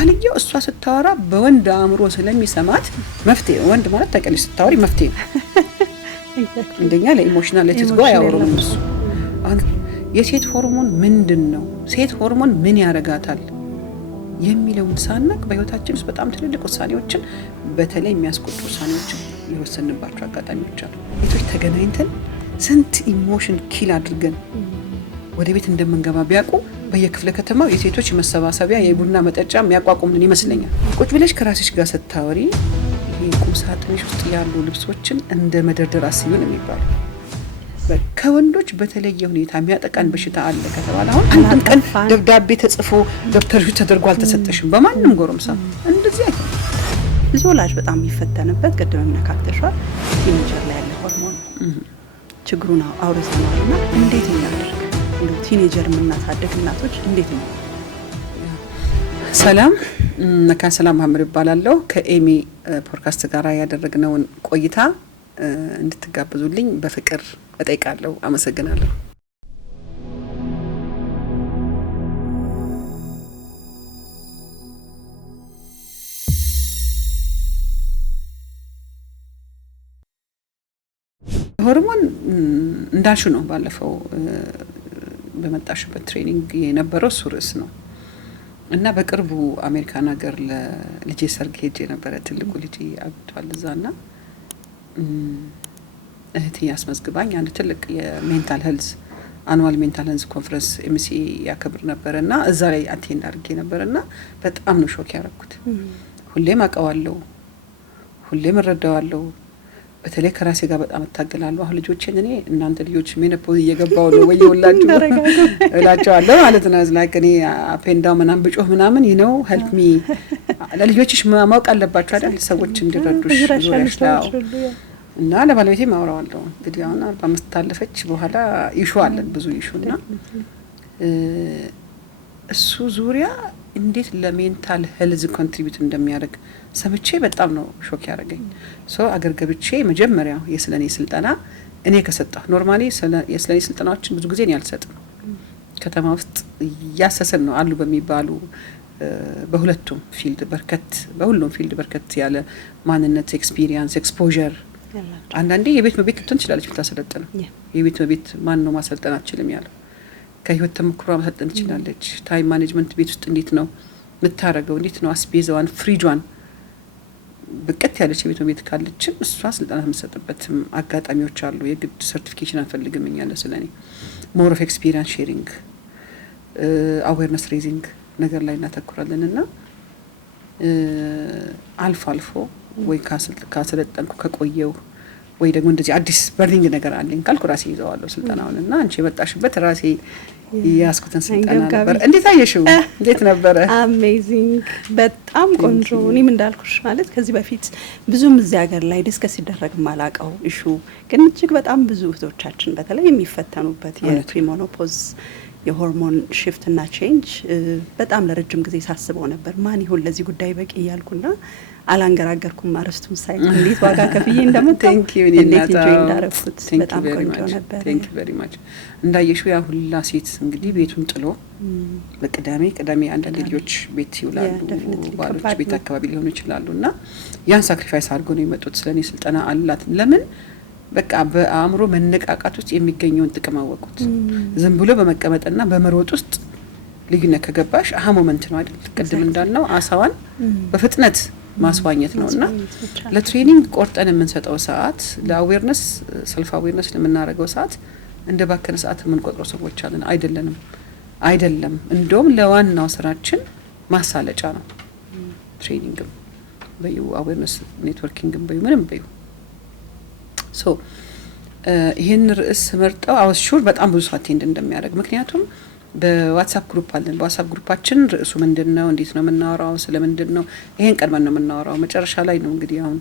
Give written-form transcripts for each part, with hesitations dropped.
ባልየው እሷ ስታወራ በወንድ አእምሮ ስለሚሰማት መፍትሄ ወንድ ማለት ታውቂያለሽ ስታወሪ መፍትሄ እንደኛ ለኢሞሽናል ለትዝጓ ያወሩም እሱ የሴት ሆርሞን ምንድነው ሴት ሆርሞን ምን ያረጋታል የሚለውን ሳናቅ በህይወታችን ውስጥ በጣም ትልልቅ ውሳኔዎችን በተለይ የሚያስቆጡ ውሳኔዎችን የወሰንባቸው አጋጣሚዎች አሉ። ሴቶች ተገናኝተን ስንት ኢሞሽን ኪል አድርገን ወደ ቤት እንደምንገባ ቢያውቁ በየክፍለ ከተማው የሴቶች መሰባሰቢያ የቡና መጠጫ የሚያቋቁሙን ይመስለኛል። ቁጭ ብለሽ ከራስሽ ጋር ስታወሪ ይሄ ቁም ሳጥንሽ ውስጥ ያሉ ልብሶችን እንደ መደርደር አስዩ ነው የሚባለው። ከወንዶች በተለየ ሁኔታ የሚያጠቃን በሽታ አለ ከተባለ አሁን አንድም ቀን ደብዳቤ ተጽፎ ደብተርሽ ተደርጎ አልተሰጠሽም በማንም ጎረምሳ እንደዚህ አይደለም። ብዙ ወላጅ በጣም የሚፈተንበት ቅድም ነካክተሻል ቲኔጀር ላይ ያለ ሆርሞን ችግሩን አውርተናልና እንዴት እናደርግ እንዴ ቲኔጀር የምናሳድግ እናቶች እንዴት ነው? ሰላም መካን ሰላም መሐመድ ይባላለሁ። ከኤሚ ፖድካስት ጋር ያደረግነውን ቆይታ እንድትጋብዙልኝ በፍቅር እጠይቃለሁ። አመሰግናለሁ። ሆርሞን እንዳልሹ ነው ባለፈው በመጣሽበት ትሬኒንግ የነበረው እሱ ርዕስ ነው እና በቅርቡ አሜሪካን ሀገር ለልጄ ሰርግ ሄጄ ነበረ። ትልቁ ልጄ አግብቷል እዛና እህቴ ያስመዝግባኝ አንድ ትልቅ የሜንታል ሄልዝ አኑዋል ሜንታል ሄልዝ ኮንፈረንስ ኤምሲ ያከብር ነበርና እዛ ላይ አቴንድ አድርጌ ነበርና በጣም ነው ሾክ ያረኩት። ሁሌም አውቀዋለሁ፣ ሁሌም እረዳዋለሁ። በተለይ ከራሴ ጋር በጣም እታገላለሁ። አሁን ልጆቼን እኔ እናንተ ልጆች ሜኖፖዝ እየገባው ነው ወይ ይወላችሁ እላቸዋለሁ ማለት ነው። ላይክ እኔ አፔንዳው ምናምን ብጮህ ምናምን ነው ሄልፕ ሚ ለልጆችሽ ማወቅ አለባችሁ አይደል ሰዎች እንዲረዱሽ ዙሪያሽ እና ለባለቤቴ ማውራዋለሁ። እንግዲህ አሁን 45 ታለፈች በኋላ ኢሹ አለን ብዙ ኢሹና እሱ ዙሪያ እንዴት ለሜንታል ሄልዝ ኮንትሪቢዩት እንደሚያደርግ ሰምቼ በጣም ነው ሾክ ያደረገኝ። አገር ገብቼ መጀመሪያ የስለኔ ስልጠና እኔ ከሰጣሁ ኖርማሊ የስለኔ ስልጠናዎችን ብዙ ጊዜ ነው ያልሰጥም። ከተማ ውስጥ ያሰሰን ነው አሉ በሚባሉ በሁለቱም ፊልድ በሁሉም ፊልድ በርከት ያለ ማንነት ኤክስፒሪየንስ ኤክስፖዠር አንዳንዴ የቤት መቤት ልትሆን ትችላለች ብታሰለጥነው የቤት መቤት ማን ነው ማሰልጠን አትችልም ያለው ከህይወት ተሞክሮ ማሰልጠን ትችላለች። ታይም ማኔጅመንት ቤት ውስጥ እንዴት ነው ምታረገው እንዴት ነው አስቤዛዋን ፍሪጇን በቀጥ ያለች የቤት መቤት ካለችን እሷ ስልጠና የምትሰጥበትም አጋጣሚዎች አሉ። የግድ ሰርቲፊኬሽን አንፈልግም እኛ ለስለኔ ሞር ኦፍ ኤክስፒሪየንስ ሼሪንግ አዌርነስ ሬዚንግ ነገር ላይ እናተኩራለን እና አልፎ አልፎ ወይ ካሰለጠንኩ ከቆየው ወይ ደግሞ እንደዚህ አዲስ በርኒንግ ነገር አለኝ ካልኩ ራሴ ይዘዋለሁ ስልጠናውን እና አንቺ የመጣሽበት ራሴ ያስኩትን ስልጠና ነበር። እንዴት አየሽው? እንዴት ነበረ? አሜዚንግ በጣም ቆንጆ። እኔም እንዳልኩሽ ማለት ከዚህ በፊት ብዙም እዚህ ሀገር ላይ ዲስከስ ሲደረግ ማላቀው ኢሹ ግን እጅግ በጣም ብዙ እህቶቻችን በተለይ የሚፈተኑበት የፕሪሞኖፖዝ የሆርሞን ሽፍት እና ቼንጅ በጣም ለረጅም ጊዜ ሳስበው ነበር። ማን ይሁን ለዚህ ጉዳይ በቂ እያልኩና አላንገራገርኩም። አርስቱን ሳይ እንዴት ዋጋ ከፍዬ እንደመጣሁ እንዴት ኢንጆይ እንዳረኩት በጣም ቆንጆ ነበር። ቴንክ ዩ ቬሪ ማች። እንዳየሽው ያ ሁላ ሴት እንግዲህ ቤቱን ጥሎ በቅዳሜ አንዳንድ ልጆች ቤት ይውላሉ፣ ባሎች ቤት አካባቢ ሊሆኑ ይችላሉና ያን ሳክሪፋይስ አድርገው ነው የመጡት። ስለኔ ስልጠና አላት ለምን በቃ በአእምሮ መነቃቃት ውስጥ የሚገኘውን ጥቅም አወቁት። ዝም ብሎ በመቀመጥና በመሮጥ ውስጥ ልዩነት ከገባሽ አሃ ሞመንት ነው አይደል? ቅድም እንዳልነው አሳዋን በፍጥነት ማስዋኘት ነውና ለትሬኒንግ ቆርጠን የምንሰጠው ሰዓት ለአዌርነስ ሰልፍ አዌርነስ ለምናደርገው ሰዓት እንደ ባከነ ሰዓት የምንቆጥረው ሰዎች አለን። አይደለም እንደውም ለዋናው ስራችን ማሳለጫ ነው። ትሬኒንግም በዩ አዌርነስ ኔትወርኪንግም በዩ ምንም በዩ ይሄን ርዕስ መርጠው አውስሹር በጣም ብዙ ሰዓት እንደሚያደርግ ምክንያቱም በዋትስአፕ ግሩፕ አለን። በዋትስአፕ ግሩፓችን ርዕሱ ምንድነው እንዴት ነው የምናወራው ስለምንድነው ይሄን ቀድመን ነው የምናወራው። መጨረሻ ላይ ነው እንግዲህ አሁን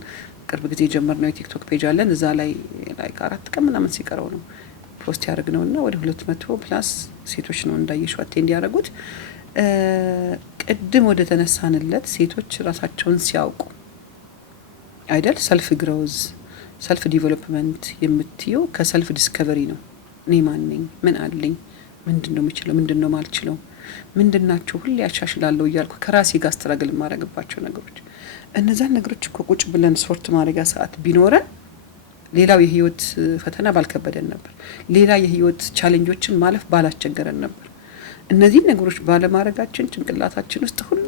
ቅርብ ጊዜ ጀመርነው የቲክቶክ ፔጅ አለን። እዛ ላይ 4 ቀን ምናምን ሲቀረው ነው ፖስት ያደረግነውና ወደ 200 ፕላስ ሴቶች ነው እንዳየሽው አቴንድ ያደረጉት። ቅድም ወደ ተነሳንለት ሴቶች ራሳቸውን ሲያውቁ አይደል ሰልፍ ግሮዝ ሰልፍ ዲቨሎፕመንት የምትየው ከሰልፍ ዲስከቨሪ ነው። እኔ ማን ነኝ? ምን አለኝ? ምንድነው የምችለው? ምንድነው ማልችለው? ምንድናቸው ሁሌ ያሻሽላለሁ እያልኩ ከራሴ ጋር ስትራግል ማረግባቸው ነገሮች እነዛን ነገሮች እኮ ቁጭ ብለን ሶርት ማድረጊያ ሰዓት ቢኖረን ሌላው የህይወት ፈተና ባልከበደን ነበር። ሌላ የህይወት ቻሌንጆችን ማለፍ ባላስቸገረን ነበር። እነዚህ ነገሮች ባለማድረጋችን ጭንቅላታችን ውስጥ ሁሉ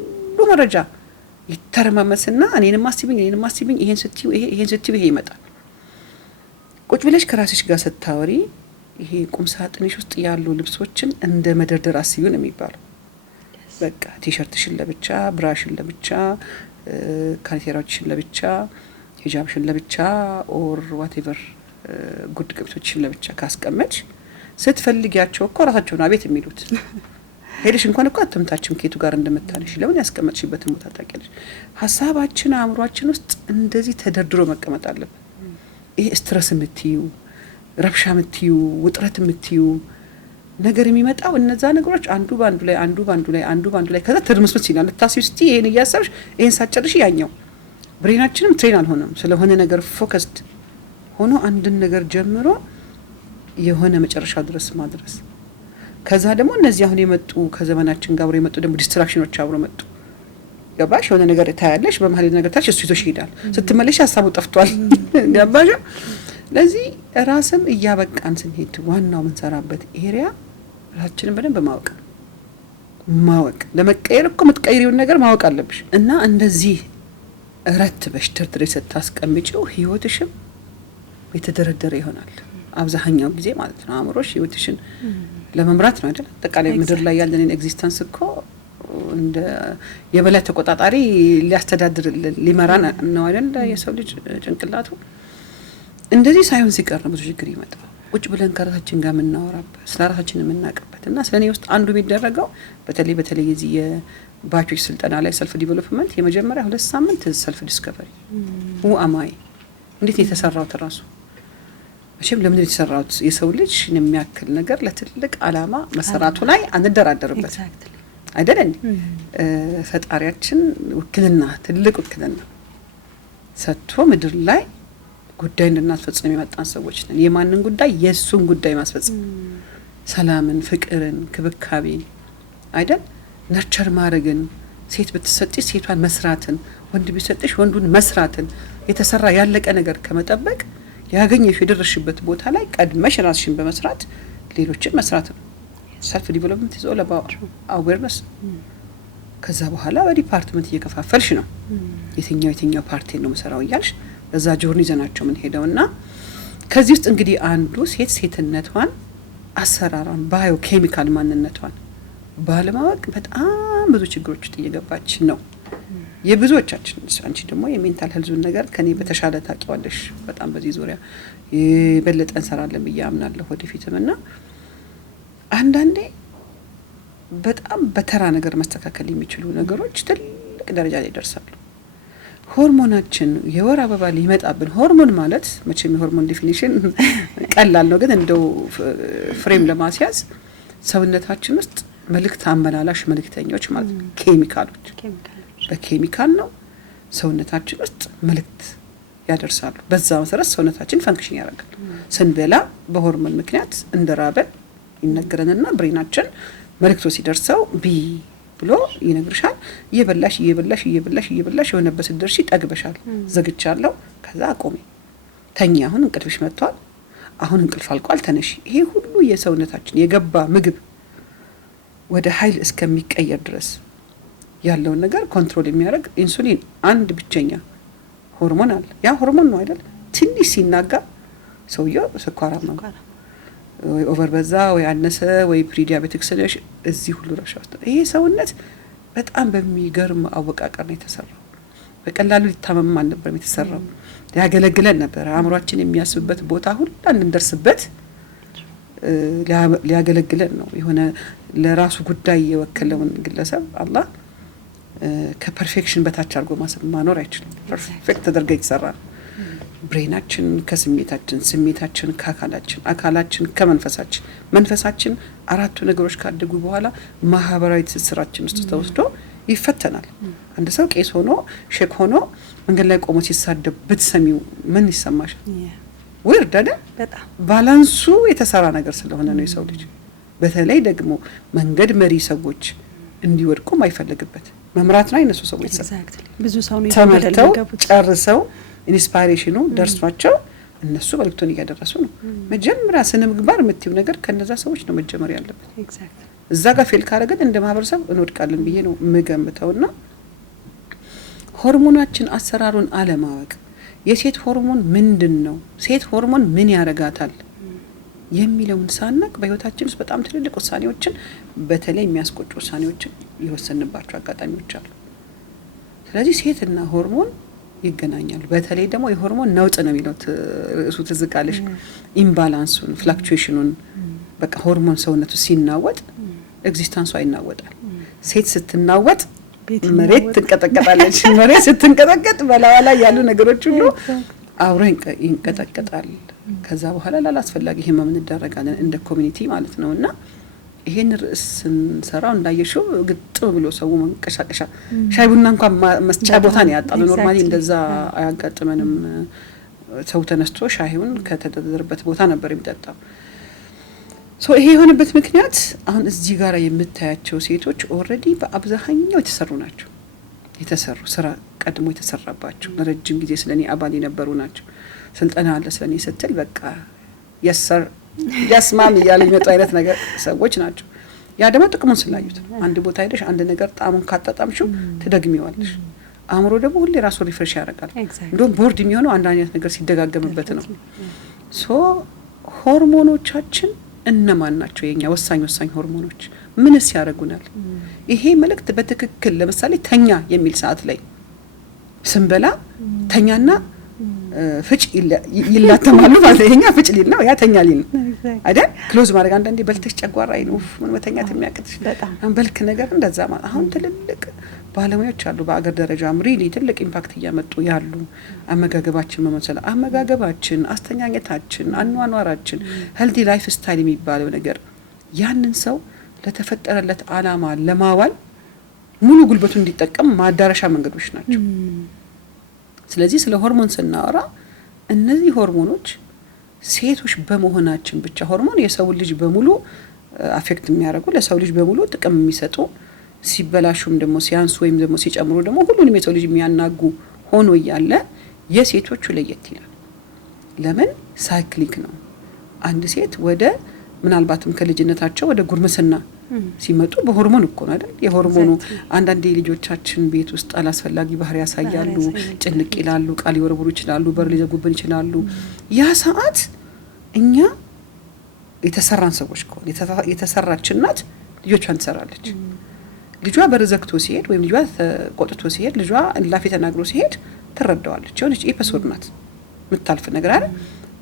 መረጃ ይተረማመስና እኔንም አስቢኝ ይሄን ስትዩ ይሄ ይመጣል። ቁጭ ብለሽ ከራስሽ ጋር ስታወሪ ይሄ ቁም ሳጥንሽ ውስጥ ያሉ ልብሶችን እንደ መደርደር አስዩ ነው የሚባለው። በቃ ቲሸርትሽን ለብቻ፣ ብራሽን ለብቻ፣ ካኔቴራዎችሽን ለብቻ፣ ሂጃብሽን ለብቻ ኦር ዋቴቨር ጉድ ቅብቶችሽን ለብቻ ካስቀመጥሽ ስትፈልጊያቸው እኮ ራሳቸው ነው አቤት የሚሉት። ሄደሽ እንኳን እኮ አትምታችም ከየቱ ጋር እንደምታነሽ ለምን ያስቀመጥሽበትን ቦታ ታውቂያለሽ። ሀሳባችን አእምሯችን ውስጥ እንደዚህ ተደርድሮ መቀመጥ አለበት። ይሄ ስትረስ የምትዩ ረብሻ የምትዩ ውጥረት የምትዩ ነገር የሚመጣው እነዛ ነገሮች አንዱ ባንዱ ላይ ከዛ ትርምስምስ ይላል። ልታስቢ ስቲ ይሄን እያሰብሽ ይሄን ሳጨርሽ ያኛው ብሬናችንም ትሬን አልሆነም ስለሆነ ነገር ፎከስድ ሆኖ አንድን ነገር ጀምሮ የሆነ መጨረሻ ድረስ ማድረስ። ከዛ ደግሞ እነዚህ አሁን የመጡ ከዘመናችን ጋር የመጡ ደግሞ ዲስትራክሽኖች አብሮ መጡ። ገባሽ? የሆነ ነገር ታያለሽ፣ በመሀል ነገር ታች እሱ ይዞሽ ይሄዳል። ስትመለሽ ሀሳቡ ጠፍቷል። ገባሽ? ለዚህ ራስን እያበቃን ስንሄድ ዋናው ምንሰራበት ኤሪያ ራሳችንን በደንብ ማወቅ ለመቀየር እኮ የምትቀይሪውን ነገር ማወቅ አለብሽ። እና እንደዚህ ረትበሽ ደርድረሽ ስታስቀምጪው ህይወትሽም የተደረደረ ይሆናል። አብዛኛው ጊዜ ማለት ነው አእምሮሽ ህይወትሽን ለመምራት ነው አይደል? አጠቃላይ ምድር ላይ ያለንን ኤግዚስተንስ እኮ እንደ የበላይ ተቆጣጣሪ ሊያስተዳድር ሊመራን ነው አይደል? የሰው ልጅ ጭንቅላቱ እንደዚህ ሳይሆን ሲቀር ነው ብዙ ችግር ይመጣል። ቁጭ ብለን ከራሳችን ጋር የምናወራበት ስለ ራሳችን የምናውቅበት እና ስለኔ ውስጥ አንዱ የሚደረገው በተለይ የዚህ የባቾች ስልጠና ላይ ሰልፍ ዲቨሎፕመንት የመጀመሪያ 2 ሳምንት ሰልፍ ዲስከቨሪ አማይ እንዴት የተሰራውት ራሱ መቼም ለምን የተሰራውት የሰው ልጅ የሚያክል ነገር ለትልቅ አላማ መሰራቱ ላይ አንደራደርበት አይደል? ፈጣሪያችን ውክልና ትልቅ ውክልና ሰጥቶ ምድር ላይ ጉዳይ እንድናስፈጽም የመጣን ሰዎች ነን። የማንን ጉዳይ? የሱን ጉዳይ ማስፈጽም፣ ሰላምን፣ ፍቅርን፣ ክብካቤን አይደል? ነርቸር ማድረግን፣ ሴት ብትሰጥሽ ሴቷን መስራትን፣ ወንድ ቢሰጥሽ ወንዱን መስራትን፣ የተሰራ ያለቀ ነገር ከመጠበቅ ያገኘሽ የደረሽበት ቦታ ላይ ቀድመሽ ራስሽን በመስራት ሌሎችን መስራት ነው። ሰልፍ ዲቨሎፕመንት ኢዝ ኦል አባውት አዌርነስ። ከዛ በኋላ በዲፓርትመንት እየከፋፈልሽ ነው የትኛው ፓርቲ ነው መሰራው እያልሽ በዛ ጆርኒ ይዘናቸው ምን ሄደውና ከዚህ ውስጥ እንግዲህ አንዱ ሴትነቷን አሰራሯን ባዮ ኬሚካል ማንነቷን ባለማወቅ በጣም ብዙ ችግሮች ውስጥ እየገባች ነው የብዙዎቻችን። አንቺ ደግሞ የሜንታል ሄልዙን ነገር ከኔ በተሻለ ታውቂዋለሽ። በጣም በዚህ ዙሪያ የበለጠ እንሰራለን ብዬ አምናለሁ ወደፊትም። እና አንዳንዴ በጣም በተራ ነገር መስተካከል የሚችሉ ነገሮች ትልቅ ደረጃ ላይ ይደርሳሉ። ሆርሞናችን የወር አበባ ሊመጣብን ሆርሞን ማለት መቼም የሆርሞን ዲፊኒሽን ቀላል ነው፣ ግን እንደው ፍሬም ለማስያዝ ሰውነታችን ውስጥ መልእክት አመላላሽ መልእክተኞች ማለት ኬሚካሎች በኬሚካል ነው ሰውነታችን ውስጥ መልእክት ያደርሳሉ። በዛ መሰረት ሰውነታችን ፈንክሽን ያደርጋል። ስንበላ በሆርሞን ምክንያት እንደራበን ይነገረንና ብሬናችን መልእክቱ ሲደርሰው ቢ ብሎ ይነግርሻል። እየበላሽ የሆነበት ስትደርሺ ጠግበሻል፣ ዘግቻለሁ፣ ከዛ አቆሚ፣ ተኛ፣ አሁን እንቅልፍሽ መጥቷል፣ አሁን እንቅልፍ አልቋል፣ ተነሺ። ይሄ ሁሉ የሰውነታችን የገባ ምግብ ወደ ኃይል እስከሚቀየር ድረስ ያለውን ነገር ኮንትሮል የሚያደርግ ኢንሱሊን አንድ ብቸኛ ሆርሞን አለ። ያ ሆርሞን ነው አይደል? ትንሽ ሲናጋ ሰውየው ስኳራማ ነው፣ ወይ ኦቨር በዛ ወይ አነሰ ወይ ፕሪዲያቤቲክ ስለሽ እዚህ ሁሉ ረሻ ውስጥ ይሄ ሰውነት በጣም በሚገርም አወቃቀር ነው የተሰራው። በቀላሉ ሊታመም አልነበረም የተሰራው፣ ሊያገለግለን ነበር። አእምሯችን የሚያስብበት ቦታ ሁሉ እንድንደርስበት ሊያገለግለን ነው። የሆነ ለራሱ ጉዳይ የወከለውን ግለሰብ አላህ ከፐርፌክሽን በታች አድርጎ ማኖር አይችልም። ፐርፌክት ተደርገ የተሰራ ነው። ብሬናችን ከስሜታችን፣ ስሜታችን ከአካላችን፣ አካላችን ከመንፈሳችን፣ መንፈሳችን አራቱ ነገሮች ካደጉ በኋላ ማህበራዊ ትስስራችን ውስጥ ተወስዶ ይፈተናል። አንድ ሰው ቄስ ሆኖ ሼክ ሆኖ መንገድ ላይ ቆሞ ሲሳደብ ብትሰሚው ምን ይሰማሻል? ውርድ አይደል? በጣም ባላንሱ የተሰራ ነገር ስለሆነ ነው የሰው ልጅ በተለይ ደግሞ መንገድ መሪ ሰዎች እንዲወድቁ ማይፈልግበት መምራት ላይ እነሱ ሰዎች ብዙ ሰው ነው ተመርተው ጨርሰው ኢንስፓይሬሽኑ ደርሷቸው እነሱ መልእክቱን እያደረሱ ነው። መጀመሪያ ስነ ምግባር የምትይው ነገር ከነዛ ሰዎች ነው መጀመሪያ ያለበት። እዛ ጋር ፌል ካረገን እንደ ማህበረሰብ እንወድቃለን ብዬ ነው የምገምተውና ሆርሞናችን አሰራሩን አለማወቅ የሴት ሆርሞን ምንድነው ሴት ሆርሞን ምን ያረጋታል የሚለውን ሳናቅ በህይወታችን ውስጥ በጣም ትልልቅ ውሳኔዎችን በተለይ የሚያስቆጩ ውሳኔዎችን የወሰንባቸው አጋጣሚዎች አሉ። ስለዚህ ሴትና ሆርሞን ይገናኛሉ። በተለይ ደግሞ የሆርሞን ነውጥ ነው የሚለው እሱ ትዝቃለሽ ኢምባላንሱን ፍላክቹዌሽኑን በቃ ሆርሞን ሰውነቱ ሲናወጥ ኤግዚስተንሱ ይናወጣል። ሴት ስትናወጥ መሬት ትንቀጠቀጣለች። መሬት ስትንቀጠቀጥ በላዋ ላይ ያሉ ነገሮች ሁሉ አብሮ ይንቀጠቀጣል። ከዛ በኋላ ላላስፈላጊ ህመም እንደረጋለን እንደ ኮሚኒቲ ማለት ነውና ይሄን ርዕስ ስንሰራው እንዳየሽው ግጥም ብሎ ሰው መንቀሻቀሻ ሻይ ቡና እንኳን መስጫ ቦታ ነው ያጣው። ኖርማሊ እንደዛ አያጋጥመንም። ሰው ተነስቶ ሻይውን ከተደረደረበት ቦታ ነበር የሚጠጣው። ይሄ የሆነበት ምክንያት አሁን እዚህ ጋር የምታያቸው ሴቶች ኦልሬዲ በአብዛኛው የተሰሩ ናቸው። የተሰሩ ስራ ቀድሞ የተሰራባቸው ለረጅም ጊዜ ስለኔ አባል የነበሩ ናቸው። ስልጠና አለ ስለኔ ስትል በቃ የሰር ያስማም እያለ የሚመጡ አይነት ነገር ሰዎች ናቸው። ያ ደግሞ ጥቅሙን ስላዩት አንድ ቦታ ሄደሽ አንድ ነገር ጣሙን ካጣጣምሽው ትደግሚዋለሽ። አእምሮ ደግሞ ሁሌ ራሱ ሪፍሬሽ ያደርጋል። እንደውም ቦርድ የሚሆነው አንድ አይነት ነገር ሲደጋገምበት ነው። ሆርሞኖቻችን እነማን ናቸው? የኛ ወሳኝ ሆርሞኖች ምንስ ያደርጉናል? ይሄ መልእክት በትክክል ለምሳሌ ተኛ የሚል ሰዓት ላይ ስንበላ ተኛና ፍጭ ይላተማሉ ማለት ይሄኛ ፍጭ ሊል ነው ያ ተኛ ሊል ነው አይደል? ክሎዝ ማድረግ አንዳንዴ በልተሽ ጨጓራ አይኑፍ ምን መተኛት የሚያቅትሽ አንበልክ ነገር እንደዛ ማለት አሁን ትልልቅ ባለሙያዎች አሉ በአገር ደረጃም ሪሊ ትልቅ ኢምፓክት እያመጡ ያሉ አመጋገባችን መመሰል አመጋገባችን አስተኛኘታችን አኗኗራችን ሄልዲ ላይፍ ስታይል የሚባለው ነገር ያንን ሰው ለተፈጠረለት አላማ ለማዋል ሙሉ ጉልበቱ እንዲጠቀም ማዳረሻ መንገዶች ናቸው። ስለዚህ ስለ ሆርሞን ስናወራ እነዚህ ሆርሞኖች ሴቶች በመሆናችን ብቻ ሆርሞን የሰው ልጅ በሙሉ አፌክት የሚያደርጉ ለሰው ልጅ በሙሉ ጥቅም የሚሰጡ ሲበላሹም ደግሞ ሲያንሱ ወይም ደግሞ ሲጨምሩ ደግሞ ሁሉንም የሰው ልጅ የሚያናጉ ሆኖ እያለ የሴቶቹ ለየት ይላል። ለምን? ሳይክሊክ ነው። አንድ ሴት ወደ ምናልባትም ከልጅነታቸው ወደ ጉርምስና ሲመጡ በሆርሞን እኮ ነው አይደል? የሆርሞኑ አንዳንዴ ልጆቻችን ቤት ውስጥ አላስፈላጊ ባህሪ ያሳያሉ፣ ጭንቅ ይላሉ፣ ቃል ይወረውሩ ይችላሉ፣ በር ሊዘጉብን ይችላሉ። ያ ሰዓት እኛ የተሰራን ሰዎች ከሆነ የተሰራች እናት ልጆቿን ትሰራለች። ልጇ በር ዘግቶ ሲሄድ ወይም ልጇ ተቆጥቶ ሲሄድ ልጇ እላፊ ተናግሮ ሲሄድ ትረዳዋለች። የሆነች ኤፒሶድ ናት የምታልፍ ነገር አይደል?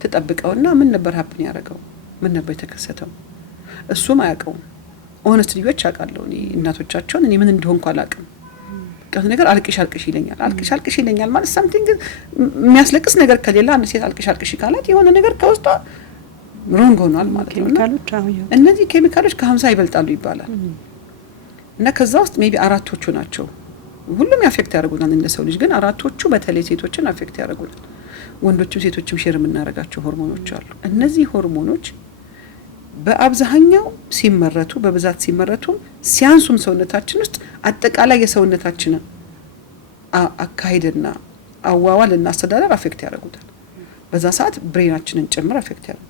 ትጠብቀውና ምን ነበር ሀፕን ያደረገው ምን ነበር የተከሰተው እሱም አያውቀውም። ኦነስት ልጆች አውቃለሁ እኔ እናቶቻቸውን እኔ ምን እንደሆንኩ አላውቅም። ቀን ነገር አልቅሽ ይለኛል ይለኛል ማለት ሳምቲንግ የሚያስለቅስ ነገር ከሌላ አንድ ሴት አልቅሽ ካላት የሆነ ነገር ከውስጧ ሮንግ ሆኗል ማለት ነው። እነዚህ ኬሚካሎች ከ50 ይበልጣሉ ይባላል እና ከዛ ውስጥ ሜቢ አራቶቹ ናቸው ሁሉም አፌክት ያደርጉናል እንደ ሰው ልጅ ግን አራቶቹ በተለይ ሴቶችን አፌክት ያደርጉናል። ወንዶችም ሴቶችም ሼር የምናደርጋቸው ሆርሞኖች አሉ። እነዚህ ሆርሞኖች በአብዛኛው ሲመረቱ በብዛት ሲመረቱ ሲያንሱም ሰውነታችን ውስጥ አጠቃላይ የሰውነታችን አካሄድና አዋዋልና አስተዳደር አፌክት ያደርጉታል። በዛ ሰዓት ብሬናችንን ጭምር አፌክት ያደርጉታል።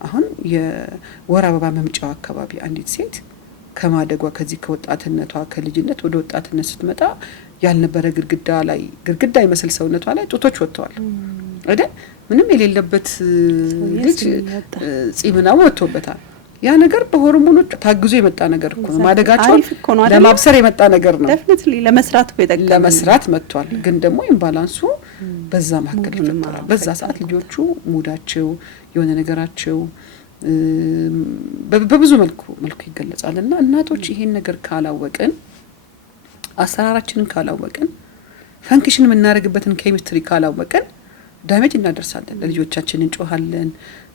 አሁን የወር አበባ መምጫው አካባቢ አንዲት ሴት ከማደጓ ከዚህ ከወጣትነቷ ከልጅነት ወደ ወጣትነት ስትመጣ ያልነበረ ግድግዳ ይመስል ሰውነቷ ላይ ጡቶች ወጥተዋል አይደል? ምንም የሌለበት ልጅ ጺምናው ወጥቶበታል። ያ ነገር በሆርሞኖች ታግዞ የመጣ ነገር እኮ ነው። ማደጋቸው ለማብሰር የመጣ ነገር ነው። ዴፊኒትሊ ለመስራት መጥቷል። ግን ደግሞ ኢምባላንሱ በዛ መካከል ይፈጠራል። በዛ ሰዓት ልጆቹ ሙዳቸው የሆነ ነገራቸው በብዙ መልኩ ይገለጻልና እናቶች ይሄን ነገር ካላወቅን አሰራራችንን ካላወቅን ፈንክሽን የምናደርግበትን ኬሚስትሪ ካላወቅን ዳሜጅ እናደርሳለን። ለልጆቻችን እንጮሃለን፣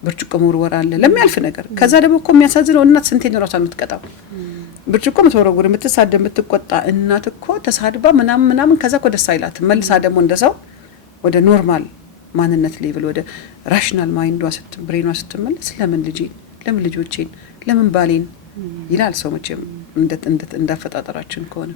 ብርጭቆ መወርወር አለ ለሚያልፍ ነገር። ከዛ ደግሞ እኮ የሚያሳዝነው እናት ስንቴ ነው ራሷን የምትቀጣው? ብርጭቆ የምትወረውር የምትሳደብ የምትቆጣ እናት እኮ ተሳድባ ምናምን ከዛ እኮ ደስ አይላትም። መልሳ ደግሞ እንደዛው ወደ ኖርማል ማንነት ሌቭል ወደ ራሽናል ማይንዷ ብሬኗ ስትመለስ ለምን ልጆቼን ለምን ባሌን ይላል ሰው መቼም እንዳፈጣጠራችን ከሆነ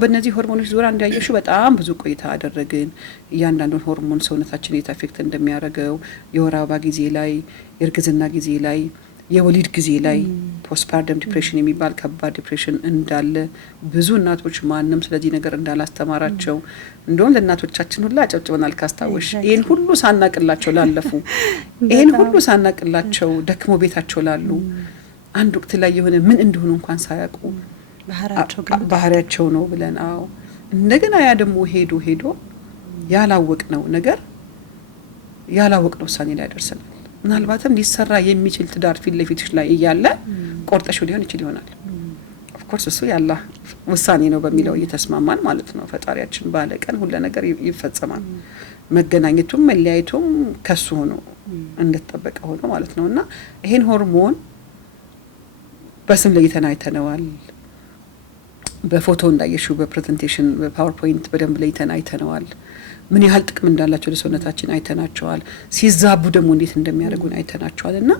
በእነዚህ ሆርሞኖች ዙሪያ እንዳያሹ በጣም ብዙ ቆይታ አደረግን። እያንዳንዱን ሆርሞን ሰውነታችን የት አፌክት እንደሚያደርገው የወር አበባ ጊዜ ላይ፣ የእርግዝና ጊዜ ላይ፣ የወሊድ ጊዜ ላይ ፖስትፓርተም ዲፕሬሽን የሚባል ከባድ ዲፕሬሽን እንዳለ ብዙ እናቶች ማንም ስለዚህ ነገር እንዳላስተማራቸው እንደውም ለእናቶቻችን ሁላ አጨብጭበናል ካስታወሽ። ይሄን ሁሉ ሳናቅላቸው ላለፉ ይሄን ሁሉ ሳናቅላቸው ደክሞ ቤታቸው ላሉ አንድ ወቅት ላይ የሆነ ምን እንደሆነ እንኳን ሳያውቁ ባህሪያቸው ነው ብለን እንደገና ያ ደግሞ ሄዶ ያላወቅነው ነገር ያላወቅነው ውሳኔ ላይ ያደርሰናል። ምናልባትም ሊሰራ የሚችል ትዳር ፊት ለፊትሽ ላይ እያለ ቆርጠሽው ሊሆን ይችል ይሆናል። ኦፍ ኮርስ እሱ ያላህ ውሳኔ ነው በሚለው እየተስማማን ማለት ነው። ፈጣሪያችን ባለ ቀን ሁሉ ነገር ይፈጸማል። መገናኘቱም መለያየቱም ከሱ ሆኖ እንደተጠበቀ ሆኖ ማለት ነውና ይሄን ሆርሞን በስም ለይተን አይተነዋል። በፎቶ እንዳየሽው በፕሬዘንቴሽን በፓወርፖይንት በደንብ ለይተን አይተነዋል። ምን ያህል ጥቅም እንዳላቸው ለሰውነታችን አይተናቸዋል። ሲዛቡ ደግሞ እንዴት እንደሚያደርጉን አይተናቸዋል። እና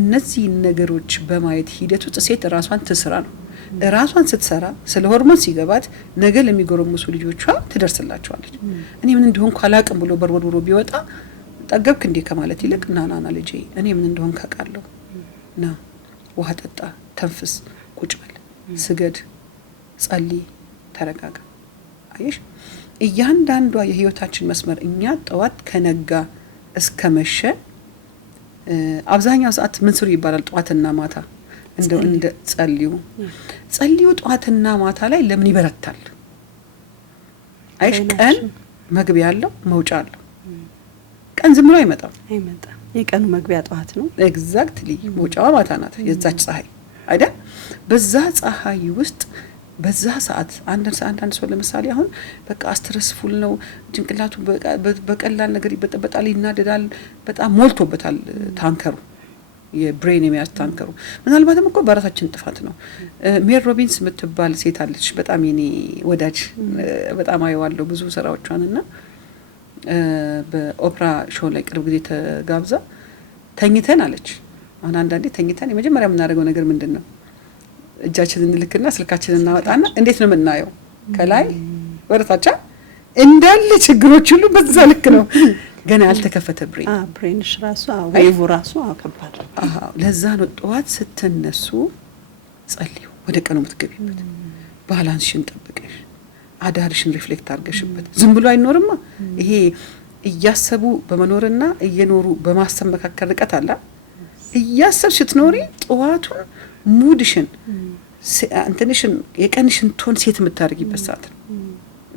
እነዚህ ነገሮች በማየት ሂደት ውስጥ ሴት ራሷን ትስራ ነው። ራሷን ስትሰራ ስለ ሆርሞን ሲገባት ነገ ለሚጎረምሱ ልጆቿ ትደርስላቸዋለች። እኔ ምን እንደሆን ካላቅም ብሎ በርበርብሮ ቢወጣ ጠገብክ እንዴ ከማለት ይልቅ ናናና ልጄ እኔ ምን እንደሆን ካቃለሁ ና ውሃ ጠጣ፣ ተንፍስ፣ ቁጭ በል፣ ስገድ፣ ጸልይ፣ ተረጋጋ። አየሽ እያንዳንዷ የህይወታችን መስመር እኛ ጠዋት ከነጋ እስከ መሸ አብዛኛው ሰዓት ምን ስሩ ይባላል? ጠዋትና ማታ እንደ ጸልዩ ጠዋትና ማታ ላይ ለምን ይበረታል? አይሽ ቀን መግቢያ አለው መውጫ አለው። ቀን ዝም ብሎ አይመጣም። የቀኑ መግቢያ ጠዋት ነው። ኤግዛክትሊ መውጫዋ ማታ ናት። የዛች ፀሐይ አይደል? በዛ ፀሐይ ውስጥ በዛ ሰዓት አንዳንድ ሰው ለምሳሌ አሁን በቃ ስትረስፉል ነው፣ ጭንቅላቱ በቀላል ነገር ይበጠበጣል፣ ይናደዳል፣ በጣም ሞልቶበታል ታንከሩ፣ የብሬን የሚያስ ታንከሩ። ምናልባትም እኮ በራሳችን ጥፋት ነው። ሜል ሮቢንስ የምትባል ሴት አለች፣ በጣም የኔ ወዳጅ፣ በጣም አየዋለሁ ብዙ ስራዎቿንና በኦፕራ ሾው ላይ ቅርብ ጊዜ ተጋብዛ ተኝተን አለች። አሁን አንዳንዴ ተኝተን የመጀመሪያ የምናደርገው ነገር ምንድን ነው? እጃችንን እንልክና ስልካችንን እናወጣና እንዴት ነው የምናየው? ከላይ ወደታች እንዳለ ችግሮች ሁሉ በዛ ልክ ነው። ገና ያልተከፈተ ብሬንሽ ራሱ ወይቡ ራሱ ከባድ። ለዛ ነው ጠዋት ስትነሱ ጸልዩ፣ ወደ ቀኑ የምትገቢበት ባላንስሽን ጠብቀሽ አዳርሽን ሪፍሌክት አድርገሽበት። ዝም ብሎ አይኖርማ። ይሄ እያሰቡ በመኖርና እየኖሩ በማሰብ መካከል ርቀት አለ። እያሰብሽ ስትኖሪ ጠዋቱን ሙድሽን እንትንሽን የቀንሽን ቶን ሴት የምታደርጊበት ሰዓት ነው።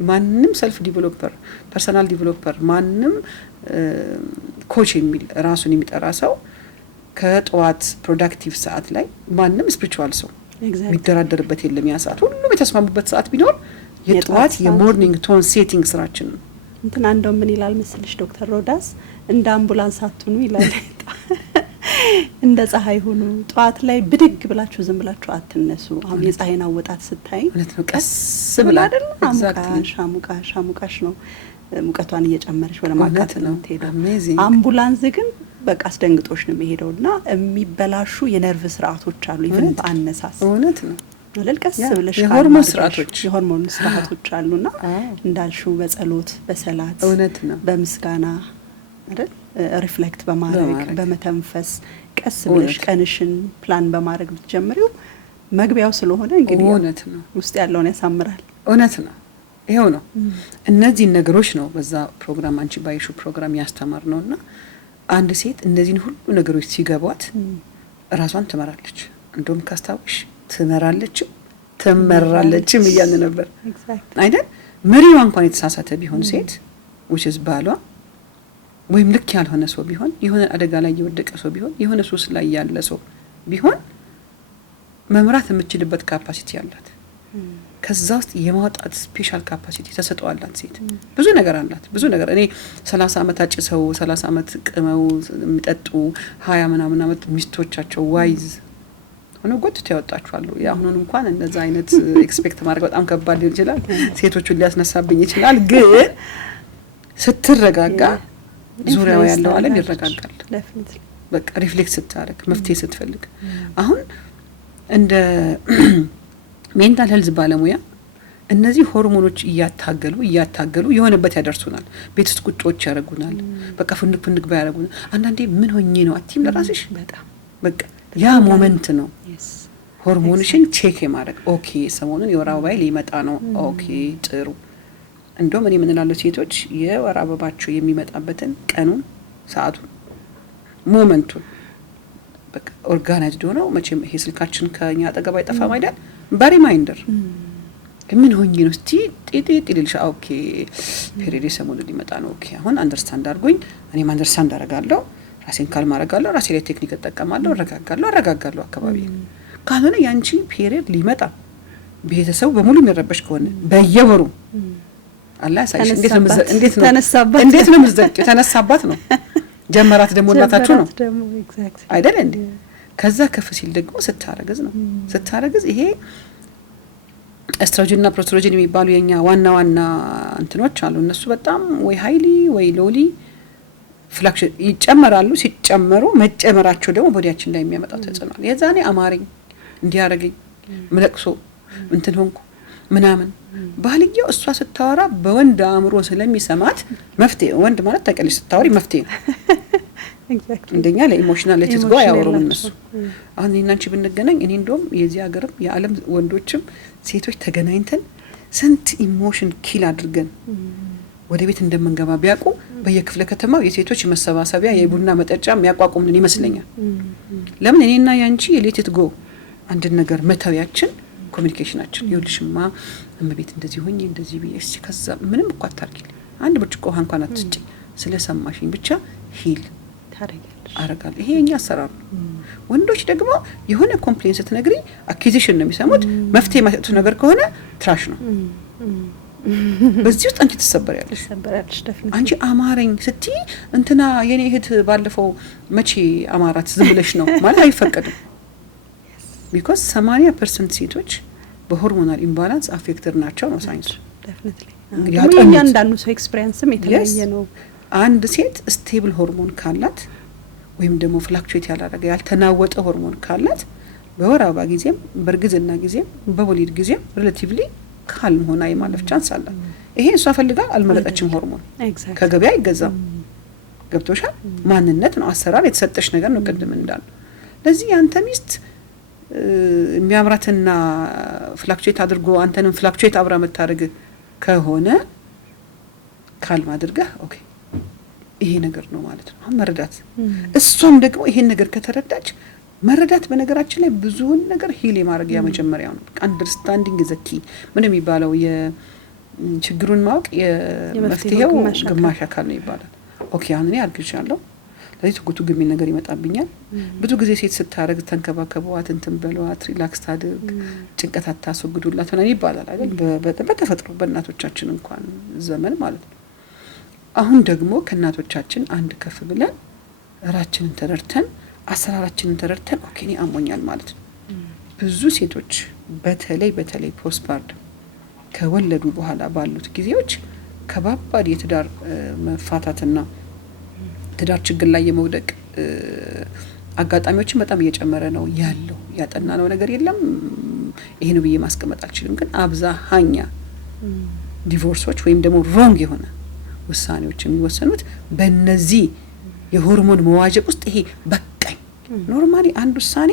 ማንም ሰልፍ ዲቨሎፐር ፐርሰናል ዲቨሎፐር ማንም ኮች የሚል ራሱን የሚጠራ ሰው ከጠዋት ፕሮዳክቲቭ ሰዓት ላይ ማንም ስፒሪቹዋል ሰው የሚደራደርበት የለም። ያ ሰዓት ሁሉም የተስማሙበት ሰዓት ቢኖር የጠዋት የሞርኒንግ ቶን ሴቲንግ ስራችን ነው። እንትና እንደው ምን ይላል መስልሽ ዶክተር ሮዳስ እንደ አምቡላንስ አትሁኑ ይላል። እንደ ፀሐይ ሁኑ። ጠዋት ላይ ብድግ ብላችሁ ዝም ብላችሁ አትነሱ። አሁን የፀሐይን አወጣት ስታይ ቀስ ብላ አይደል? አሙቃሽ ነው ሙቀቷን እየጨመረች ወደ ማቃጠል ነው የምትሄደው። አምቡላንስ ግን በቃ አስደንግጦሽ ነው የሚሄደውና የሚበላሹ የነርቭ ስርዓቶች አሉ። ይፈን በአነሳስ እውነት ነው ማለት ቀስ ብለሽ የሆርሞን ስርዓቶች አሉና እንዳልሽው በጸሎት በሰላት እውነት ነው በምስጋና አይደል ሪፍሌክት በማድረግ በመተንፈስ ቀስ ብለሽ ቀንሽን ፕላን በማድረግ ብትጀምሪው መግቢያው ስለሆነ እንግዲህ እውነት ነው ውስጥ ያለውን ያሳምራል። እውነት ነው። ይሄው ነው እነዚህ ነገሮች ነው በዛ ፕሮግራም አንቺ ባይሹ ፕሮግራም ያስተማር ነውና አንድ ሴት እነዚህን ሁሉ ነገሮች ሲገቧት ራሷን ትመራለች። እንደውም ካስታውሽ ትመራለችም እያልን ነበር አይደል? መሪዋ እንኳን የተሳሳተ ቢሆን ሴት which is ባሏ ወይም ልክ ያልሆነ ሰው ቢሆን የሆነ አደጋ ላይ የወደቀ ሰው ቢሆን የሆነ ሱስ ላይ ያለ ሰው ቢሆን መምራት የምትችልበት ካፓሲቲ ያላት ከዛ ውስጥ የማውጣት ስፔሻል ካፓሲቲ ተሰጥቷላት ሴት ብዙ ነገር አላት። ብዙ ነገር እኔ 30 አመት አጭሰው 30 አመት ቅመው የሚጠጡ 20 ምናምን አመት ሚስቶቻቸው ዋይዝ ሆነ ጎትቶ ያወጣቸዋል። ያሁኑን እንኳን እንደዛ አይነት ኤክስፔክት ማድረግ በጣም ከባድ ሊሆን ይችላል። ሴቶቹን ሊያስነሳብኝ ይችላል። ግን ስትረጋጋ ዙሪያው ያለው ዓለም ይረጋጋል። በቃ ሪፍሌክስ ስታደርግ መፍትሄ ስትፈልግ አሁን እንደ ሜንታል ሄልዝ ባለሙያ እነዚህ ሆርሞኖች እያታገሉ የሆነበት ያደርሱናል። ቤት ውስጥ ቁጮች ያደርጉናል። በቃ ፍንክ ባያደርጉናል። አንዳንዴ ምን ሆኜ ነው አትይም ለራስሽ? በቃ ያ ሞመንት ነው ሆርሞንሽን ቼክ የማድረግ ኦኬ፣ ሰሞኑን የወር አበባዬ ሊመጣ ነው። ኦኬ ጥሩ። እንደውም እኔ ምን እላለሁ ሴቶች የወር አበባቸው የሚመጣበትን ቀኑን፣ ሰዓቱን፣ ሞመንቱን በቃ ኦርጋናይዝድ ሆነው መቼም ይሄ ስልካችን ከኛ አጠገብ አይጠፋም አይደል? በሪማይንደር ምን ሆኜ ነው እስቲ ጤጤ ልልሽ። ኦኬ ፔሪድ ሰሞኑን ሊመጣ ነው። ኦኬ አሁን አንደርስታንድ አድርጎኝ እኔም አንደርስታንድ አደርጋለሁ። ራሴን ካልም አደርጋለሁ። ራሴ ላይ ቴክኒክ እጠቀማለሁ። አረጋጋለሁ አካባቢ። ካልሆነ ያንቺ ፔሪድ ሊመጣ ቤተሰቡ በሙሉ የሚረበሽ ከሆነ በየወሩ አላህ ሳይሽ እንዴት ነው ምዘቂው? ተነሳባት ነው ጀመራት ደግሞ እናታችሁ ነው አይደል እንዴ? ከዛ ከፍ ሲል ደግሞ ስታረግዝ ነው። ስታረግዝ ይሄ ኤስትሮጅንና ፕሮስትሮጅን የሚባሉ የኛ ዋና እንትኖች አሉ። እነሱ በጣም ወይ ሃይሊ ወይ ሎሊ ፍላክሽን ይጨመራሉ። ሲጨመሩ መጨመራቸው ደግሞ ቦዲያችን ላይ የሚያመጣው ተጽዕኖ አለ። የዛኔ አማረኝ እንዲያረገኝ ምለቅሶ እንትን ሆንኩ ምናምን ባልየው እሷ ስታወራ በወንድ አእምሮ ስለሚሰማት መፍትሄ ወንድ ማለት ተቀልሽ ስታወሪ መፍትሄ ነው። እንደኛ ለኢሞሽናል ሌትስ ጎ ያወሩም እነሱ። አሁን እኔና አንቺ ብንገናኝ እኔ እንደውም የዚህ ሀገርም የዓለም ወንዶችም ሴቶች ተገናኝተን ስንት ኢሞሽን ኪል አድርገን ወደ ቤት እንደምንገባ ቢያውቁ በየክፍለ ከተማው የሴቶች መሰባሰቢያ የቡና መጠጫ የሚያቋቁምን ይመስለኛል። ለምን እኔና ያንቺ የሌትስ ጎ አንድ ነገር መተውያችን ኮሚኒኬሽናችን ይኸውልሽማ እመቤት እንደዚህ ሆኜ እንደዚህ ብዬ እሺ ከዛ ምንም እኮ አታርጊልኝ አንድ ብርጭቆ ውሃ እንኳን አትስጪ ስለሰማሽኝ ብቻ ሂል አረጋለሁ። ይሄ የኛ አሰራር ነው። ወንዶች ደግሞ የሆነ ኮምፕሌንስ ስትነግሪ አኪዚሽን ነው የሚሰሙት። መፍትሄ የማይሰጡት ነገር ከሆነ ትራሽ ነው። በዚህ ውስጥ አንቺ ትሰበሪያለሽ። አንቺ አማረኝ ስትይ እንትና የኔ እህት ባለፈው መቼ አማራት ዝም ብለሽ ነው ማለት አይፈቀድም። ቢኮዝ 80% ሴቶች በሆርሞናል ኢምባላንስ አፌክትድ ናቸው ነው ሳይንሱ። እንግዲህ እያንዳንዱ ሰው ኤክስፒሪየንስም የተለያየ ነው። አንድ ሴት ስቴብል ሆርሞን ካላት ወይም ደግሞ ፍላክቹዌት ያላረገ ያልተናወጠ ሆርሞን ካላት በወር አበባ ጊዜም በእርግዝና ጊዜም በወሊድ ጊዜም ሪሌቲቭሊ ካልም ሆና የማለፍ ቻንስ አለ። ይሄ እሷ ፈልጋ አልመረጠችም። ሆርሞን ከገበያ አይገዛም። ገብቶሻል? ማንነት ነው፣ አሰራር የተሰጠሽ ነገር ነው። ቅድም እንዳል ለዚህ ያንተ ሚስት የሚያምራትና ፍላክቹዌት አድርጎ አንተንም ፍላክቹዌት አብራ መታረግ ከሆነ ካልም አድርገህ ኦኬ ይሄ ነገር ነው ማለት ነው። አሁን መረዳት እሷም ደግሞ ይሄን ነገር ከተረዳች መረዳት በነገራችን ላይ ብዙውን ነገር ሂል የማድረግ ያ መጀመሪያው ነው። አንደርስታንዲንግ ዘኪ ምን የሚባለው የችግሩን ማወቅ የመፍትሄው ግማሽ አካል ነው ይባላል። ኦኬ አሁን እኔ አርግዣለሁ ለዚህ ትጉቱ ግሚል ነገር ይመጣብኛል። ብዙ ጊዜ ሴት ስታረግ ተንከባከቧት፣ እንትን በሏት፣ ሪላክስ ታድርግ፣ ጭንቀት አታስወግዱላት ምናምን ይባላል አይደል? በተፈጥሮ በእናቶቻችን እንኳን ዘመን ማለት ነው። አሁን ደግሞ ከእናቶቻችን አንድ ከፍ ብለን ራችንን ተረድተን አሰራራችንን ተረድተን ኦኬ እኔ አሞኛል ማለት ነው። ብዙ ሴቶች በተለይ ፖስትፓርተም ከወለዱ በኋላ ባሉት ጊዜዎች ከባባድ የትዳር መፋታትና ትዳር ችግር ላይ የመውደቅ አጋጣሚዎችን በጣም እየጨመረ ነው ያለው። ያጠና ነው ነገር የለም ይሄ ነው ብዬ ማስቀመጥ አልችልም። ግን አብዛኛ ዲቮርሶች ወይም ደግሞ ሮንግ የሆነ ውሳኔዎች የሚወሰኑት በእነዚህ የሆርሞን መዋዠቅ ውስጥ ይሄ በቃኝ ኖርማሊ አንድ ውሳኔ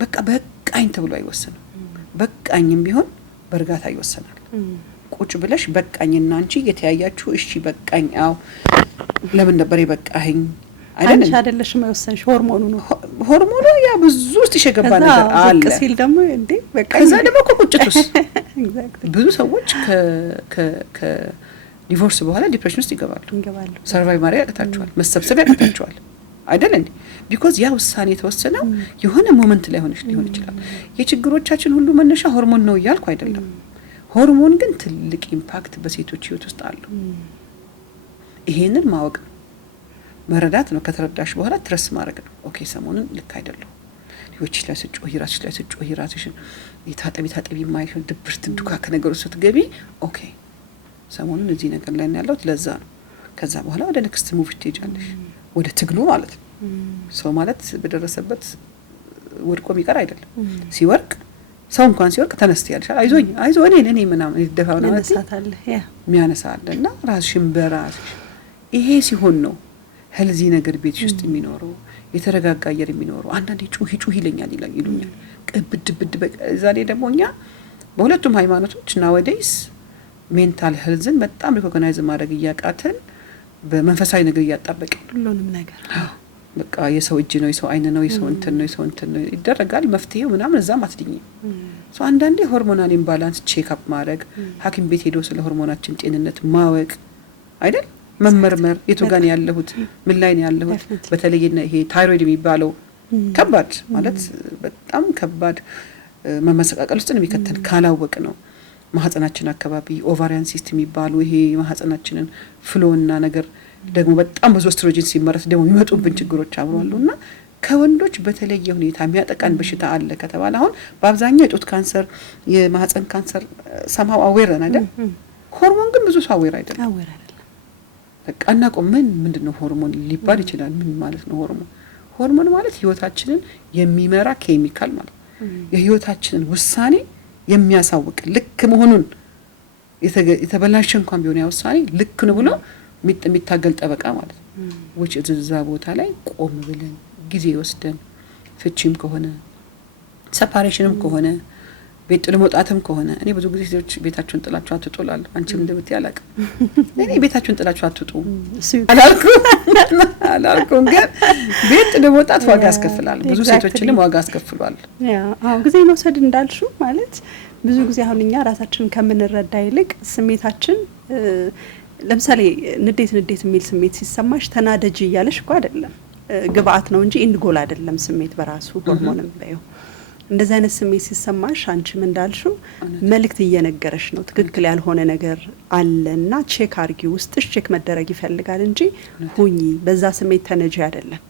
በቃኝ ተብሎ አይወሰንም። በቃኝም ቢሆን በእርጋታ ይወሰናል። ቁጭ ብለሽ በቃኝና አንቺ የተያያችሁ እሺ በቃኝ አው ለምን ነበር የበቃኝ አይደለም አንቺ አይደለሽም የወሰንሽ ሆርሞኑ ነው። ሆርሞኑ ያ ብዙ ውስጥ ይሸገባ ነገር አለ። ሲል ደግሞ እንዴ በቃኝ ከዛ ደግሞ ቁጭቱስ ኤግዛክትሊ ብዙ ሰዎች ከ ዲቮርስ በኋላ ዲፕሬሽን ውስጥ ይገባሉ። ሰርቫይቭ ማድረግ ያቅታቸዋል፣ መሰብሰብ ያቅታቸዋል አይደል እንዴ? ቢኮዝ ያ ውሳኔ የተወሰነው የሆነ ሞመንት ላይ ሆነሽ ሊሆን ይችላል። የችግሮቻችን ሁሉ መነሻ ሆርሞን ነው እያልኩ አይደለም። ሆርሞን ግን ትልቅ ኢምፓክት በሴቶች ህይወት ውስጥ አለው። ይሄንን ማወቅ ነው፣ መረዳት ነው። ከተረዳሽ በኋላ ትረስ ማድረግ ነው። ኦኬ ሰሞኑን ልክ አይደለም ልጆች ላይ ስጮህ ራስሽን የታጠቢ ማይሆን ድብርት ዱካ ከነገሩ ስትገቢ ኦኬ ሰሞኑን እዚህ ነገር ላይ ያለው ለዛ ነው። ከዛ በኋላ ወደ ኔክስት ሙቭ ትሄጃለሽ፣ ወደ ትግሉ ማለት ነው። ሰው ማለት በደረሰበት ወድቆ የሚቀር አይደለም። ሲወርቅ ሰው እንኳን ሲወርቅ ተነስተ ያልሻል አይዞኝ እኔ ምናምን ይደፋው ነው የሚያነሳልና ራስሽን በራስሽ ይሄ ሲሆን ነው ሄልዚ ነገር ቤትሽ ውስጥ የሚኖረው የተረጋጋ አየር የሚኖረው። አንዳንዴ ጩሂ ይሉኛል ቅብድ ዛሬ ደግሞ እኛ በሁለቱም ሃይማኖቶች ናወዴስ ሜንታል ሄልዝን በጣም ሪኮግናይዝ ማድረግ እያቃተን በመንፈሳዊ ነገር እያጣበቀ ሁሉንም ነገር በቃ የሰው እጅ ነው የሰው አይን ነው የሰው እንትን ነው ይደረጋል መፍትሄው ምናምን እዛም አትድኝ ሶ አንዳንዴ ሆርሞናል ኢምባላንስ ቼክ አፕ ማድረግ ሐኪም ቤት ሄዶ ስለ ሆርሞናችን ጤንነት ማወቅ አይደል መመርመር የቱ ጋር ነው ያለሁት ምን ላይ ነው ያለሁት በተለይ ይሄ ታይሮይድ የሚባለው ከባድ ማለት በጣም ከባድ መመሰቃቀል ውስጥ ነው የሚከተል ካላወቅ ነው ማህፀናችን አካባቢ ኦቫሪያን ሲስተም የሚባሉ ይሄ ማህፀናችንን ፍሎና ነገር ደግሞ በጣም ብዙ ኦስትሮጅን ሲመረት ደግሞ የሚመጡብን ችግሮች አብረዋሉና ከወንዶች በተለየ ሁኔታ የሚያጠቃን በሽታ አለ ከተባለ አሁን በአብዛኛው የጡት ካንሰር የማህፀን ካንሰር ሰማው አዌር ነን አይደል ሆርሞን ግን ብዙ ሰው አዌር አይደለም በቃ እናቆም ምንድነው ሆርሞን ሊባል ይችላል ምን ማለት ነው ሆርሞን ማለት ህይወታችንን የሚመራ ኬሚካል ማለት የህይወታችንን ውሳኔ የሚያሳውቅ ልክ መሆኑን የተበላሸ እንኳን ቢሆን ያ ውሳኔ ልክ ነው ብሎ የሚታገል ጠበቃ ማለት ነው which እዛ ቦታ ላይ ቆም ብለን ጊዜ ወስደን ፍቺም ከሆነ ሰፓሬሽንም ከሆነ ቤት ጥሎ መውጣትም ከሆነ እኔ ብዙ ጊዜ ሴቶች ቤታቸውን ጥላቸው አትጡላል አንቺም እንደምትይ አላውቅም እኔ ቤታቸውን ጥላቸው አትጡ አላልኩም ግን ቤት ጥሎ መውጣት ዋጋ ያስከፍላል ብዙ ሴቶችንም ዋጋ ያስከፍላል አዎ ጊዜ መውሰድ እንዳልሽው ማለት ብዙ ጊዜ አሁን እኛ ራሳችንን ከምንረዳ ይልቅ ስሜታችን ለምሳሌ ንዴት የሚል ስሜት ሲሰማሽ ተናደጂ እያለሽ እኮ አይደለም ግብአት ነው እንጂ ኢንድ ጎል አይደለም ስሜት በራሱ ሆርሞንም ባዩ እንደዚህ አይነት ስሜት ሲሰማሽ አንቺም እንዳልሽው መልእክት እየነገረሽ ነው ትክክል ያልሆነ ነገር አለና ቼክ አርጊ ውስጥሽ ቼክ መደረግ ይፈልጋል እንጂ ሁኚ በዛ ስሜት ተነጂ አይደለም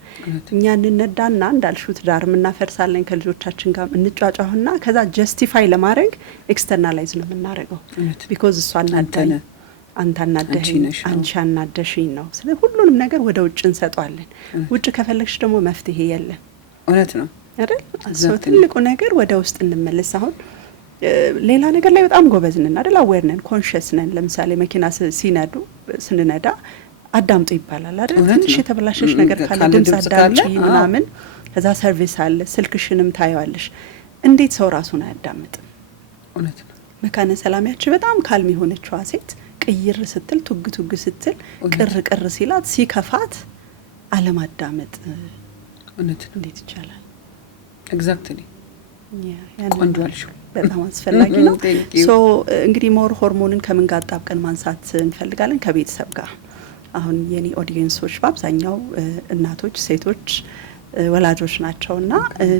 እኛ እንነዳና እንዳልሽው ትዳር ምናፈርሳለን ከልጆቻችን ጋር እንጫጫውና ከዛ ጀስቲፋይ ለማድረግ ኤክስተርናላይዝ ነው የምናደርገው ቢኮዝ እሷ አንተ አናደሽኝ አንቺ አናደሽኝ ነው ስለዚህ ሁሉንም ነገር ወደ ውጭ እንሰጣለን ውጭ ከፈለግሽ ደግሞ መፍትሄ የለም እውነት ነው አይደል ሰው ትልቁ ነገር ወደ ውስጥ እንመለስ አሁን ሌላ ነገር ላይ በጣም ጎበዝ ነን አይደል አዌር ነን ኮንሺየስ ነን ለምሳሌ መኪና ስንነዳ አዳምጡ ይባላል አይደል ትንሽ የተበላሸሽ ነገር ካለ ድምጽ አዳምጪ ምናምን ከዛ ሰርቪስ አለ ስልክሽንም ታያለሽ እንዴት ሰው ራሱን አያዳምጥም እውነት ነው መካነ ሰላም በጣም ካልም የሆነችዋ ሴት ቅይር ስትል ቱግ ስትል ቅር ሲላት ሲከፋት አለማዳመጥ እንዴት ይቻላል ኤግዛክትሊ ቆንጆልሽ በጣም አስፈላጊ ነው ሶ እንግዲህ ሞር ሆርሞንን ከምን ጋር አጣብቀን ማንሳት እንፈልጋለን ከቤተሰብ ጋር አሁን የኔ ኦዲየንሶች በአብዛኛው እናቶች ሴቶች ወላጆች ናቸውና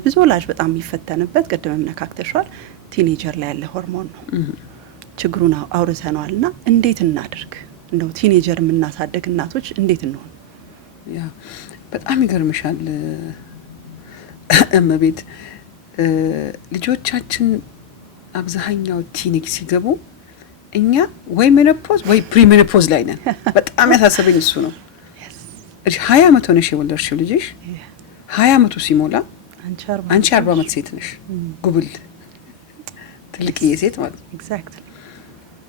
ብዙ ወላጅ በጣም የሚፈተንበት ቀደም ነካክተሻል ቲኔጀር ላይ ያለ ሆርሞን ነው ችግሩን አውርተናልና እንዴት እናድርግ እንደው ቲኔጀር የምናሳደግ እናቶች እንዴት እንሆን ያ በጣም ይገርምሻል እመቤት ልጆቻችን አብዛኛው ቲኔክ ሲገቡ እኛ ወይ ሜኖፖዝ ወይ ፕሪሜኖፖዝ ላይ ነን በጣም ያሳሰበኝ እሱ ነው 20 አመት ሆነሽ የወለድሽው ልጅሽ 20 አመቱ ሲሞላ አንቺ 40 አመት ሴት ነሽ ጉብል ትልቅ የሴት ማለት ኤግዛክትሊ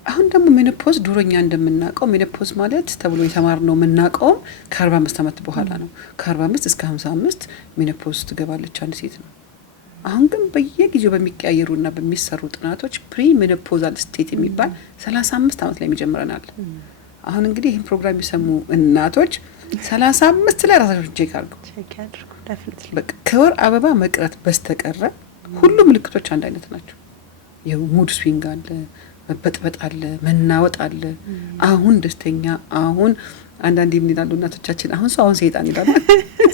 አሁን ደግሞ ሜኖፖዝ ዱሮኛ እንደምናቀው ሜኖፖዝ ማለት ተብሎ የተማርነው ምናቀው ከ45 አመት በኋላ ነው ከ45 እስከ 55 ሜኖፖዝ ትገባለች አንድ ሴት ነው አሁን ግን በየጊዜው በሚቀያየሩና በሚሰሩ ጥናቶች ፕሪ ሜኖፖዛል ስቴት የሚባል 35 አመት ላይ የሚጀምረናል አሁን እንግዲህ ይሄን ፕሮግራም የሚሰሙ እናቶች 35 ላይ ራሳቸውን ቼክ አድርጉ ዴፊኒትሊ በቃ ከወር አበባ መቅረት በስተቀረ ሁሉ ምልክቶች አንድ አይነት ናቸው የሙድ ስዊንግ አለ መበጥበጥ አለ መናወጥ አለ አሁን ደስተኛ አሁን አንዳንዴ ምን ይላሉ እናቶቻችን አሁን ሰይጣን ይላሉ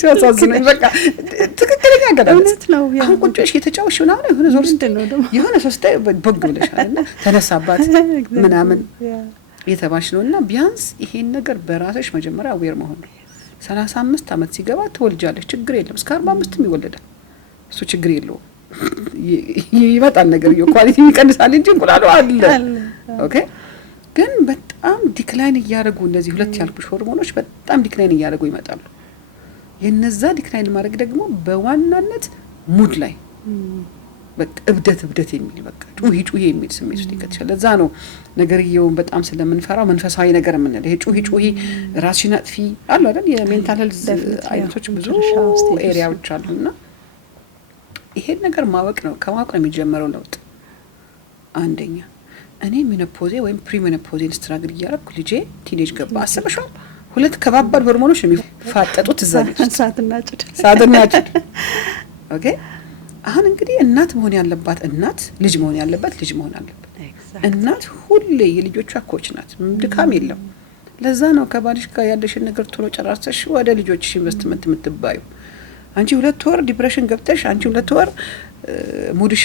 ሲያሳዝኑ በቃ ትክክለኛ ገዳነት ነው አሁን ቁጭሽ የተጫወሽው ነው የሆነ ዞር እንደው የሆነ ሶስት በግ ብለሻልና ተነሳባት ምናምን የተባሽ ነውና ቢያንስ ይሄን ነገር በራስሽ መጀመሪያ አዌር መሆን ነው 35 አመት ሲገባ ትወልጃለሽ ችግር የለም እስከ 45 ይወለዳል እሱ ችግር የለውም ይመጣል ነገር ኳሊቲ ይቀንሳል እንጂ እንቁላሉ አለ ኦኬ ግን በጣም ዲክላይን እያደረጉ እነዚህ ሁለት ያልኩሽ ሆርሞኖች በጣም ዲክላይን እያደረጉ ይመጣሉ የነዛ ዲክላይን ማድረግ ደግሞ በዋናነት ሙድ ላይ በቃ እብደት የሚል በቃ ጩሂ የሚል ስሜት ውስጥ ይከተሻል። ለዛ ነው ነገርየውን በጣም ስለምንፈራው መንፈሳዊ ነገር የምንለው። ይሄ ጩሂ ራስሽን አጥፊ አሉ አይደል? የሜንታል ሄልዝ አይነቶች ብዙ ኤሪያዎች አሉና ይሄን ነገር ማወቅ ነው። ከማወቅ ነው የሚጀምረው ለውጥ። አንደኛ እኔ ሜኖፖዜ ወይም ፕሪሜኖፖዜን ስትራግል እያደረኩ ልጄ ቲኔጅ ገባ አስበሻል። ሁለት ከባባድ ሆርሞኖች ነው የሚፋጠጡት እዛ ልጅ ሳትና ጭድ ኦኬ። አሁን እንግዲህ እናት መሆን ያለባት እናት፣ ልጅ መሆን ያለበት ልጅ መሆን አለበት። እናት ሁሌ የልጆቿ ኮች ናት፣ ድካም የለም። ለዛ ነው ከባልሽ ጋር ያለሽን ነገር ቶሎ ጨራርሰሽ ወደ ልጆችሽ ኢንቨስትመንት የምትባዩ። አንቺ 2 ወር ዲፕሬሽን ገብተሽ አንቺ 2 ወር ሙድሽ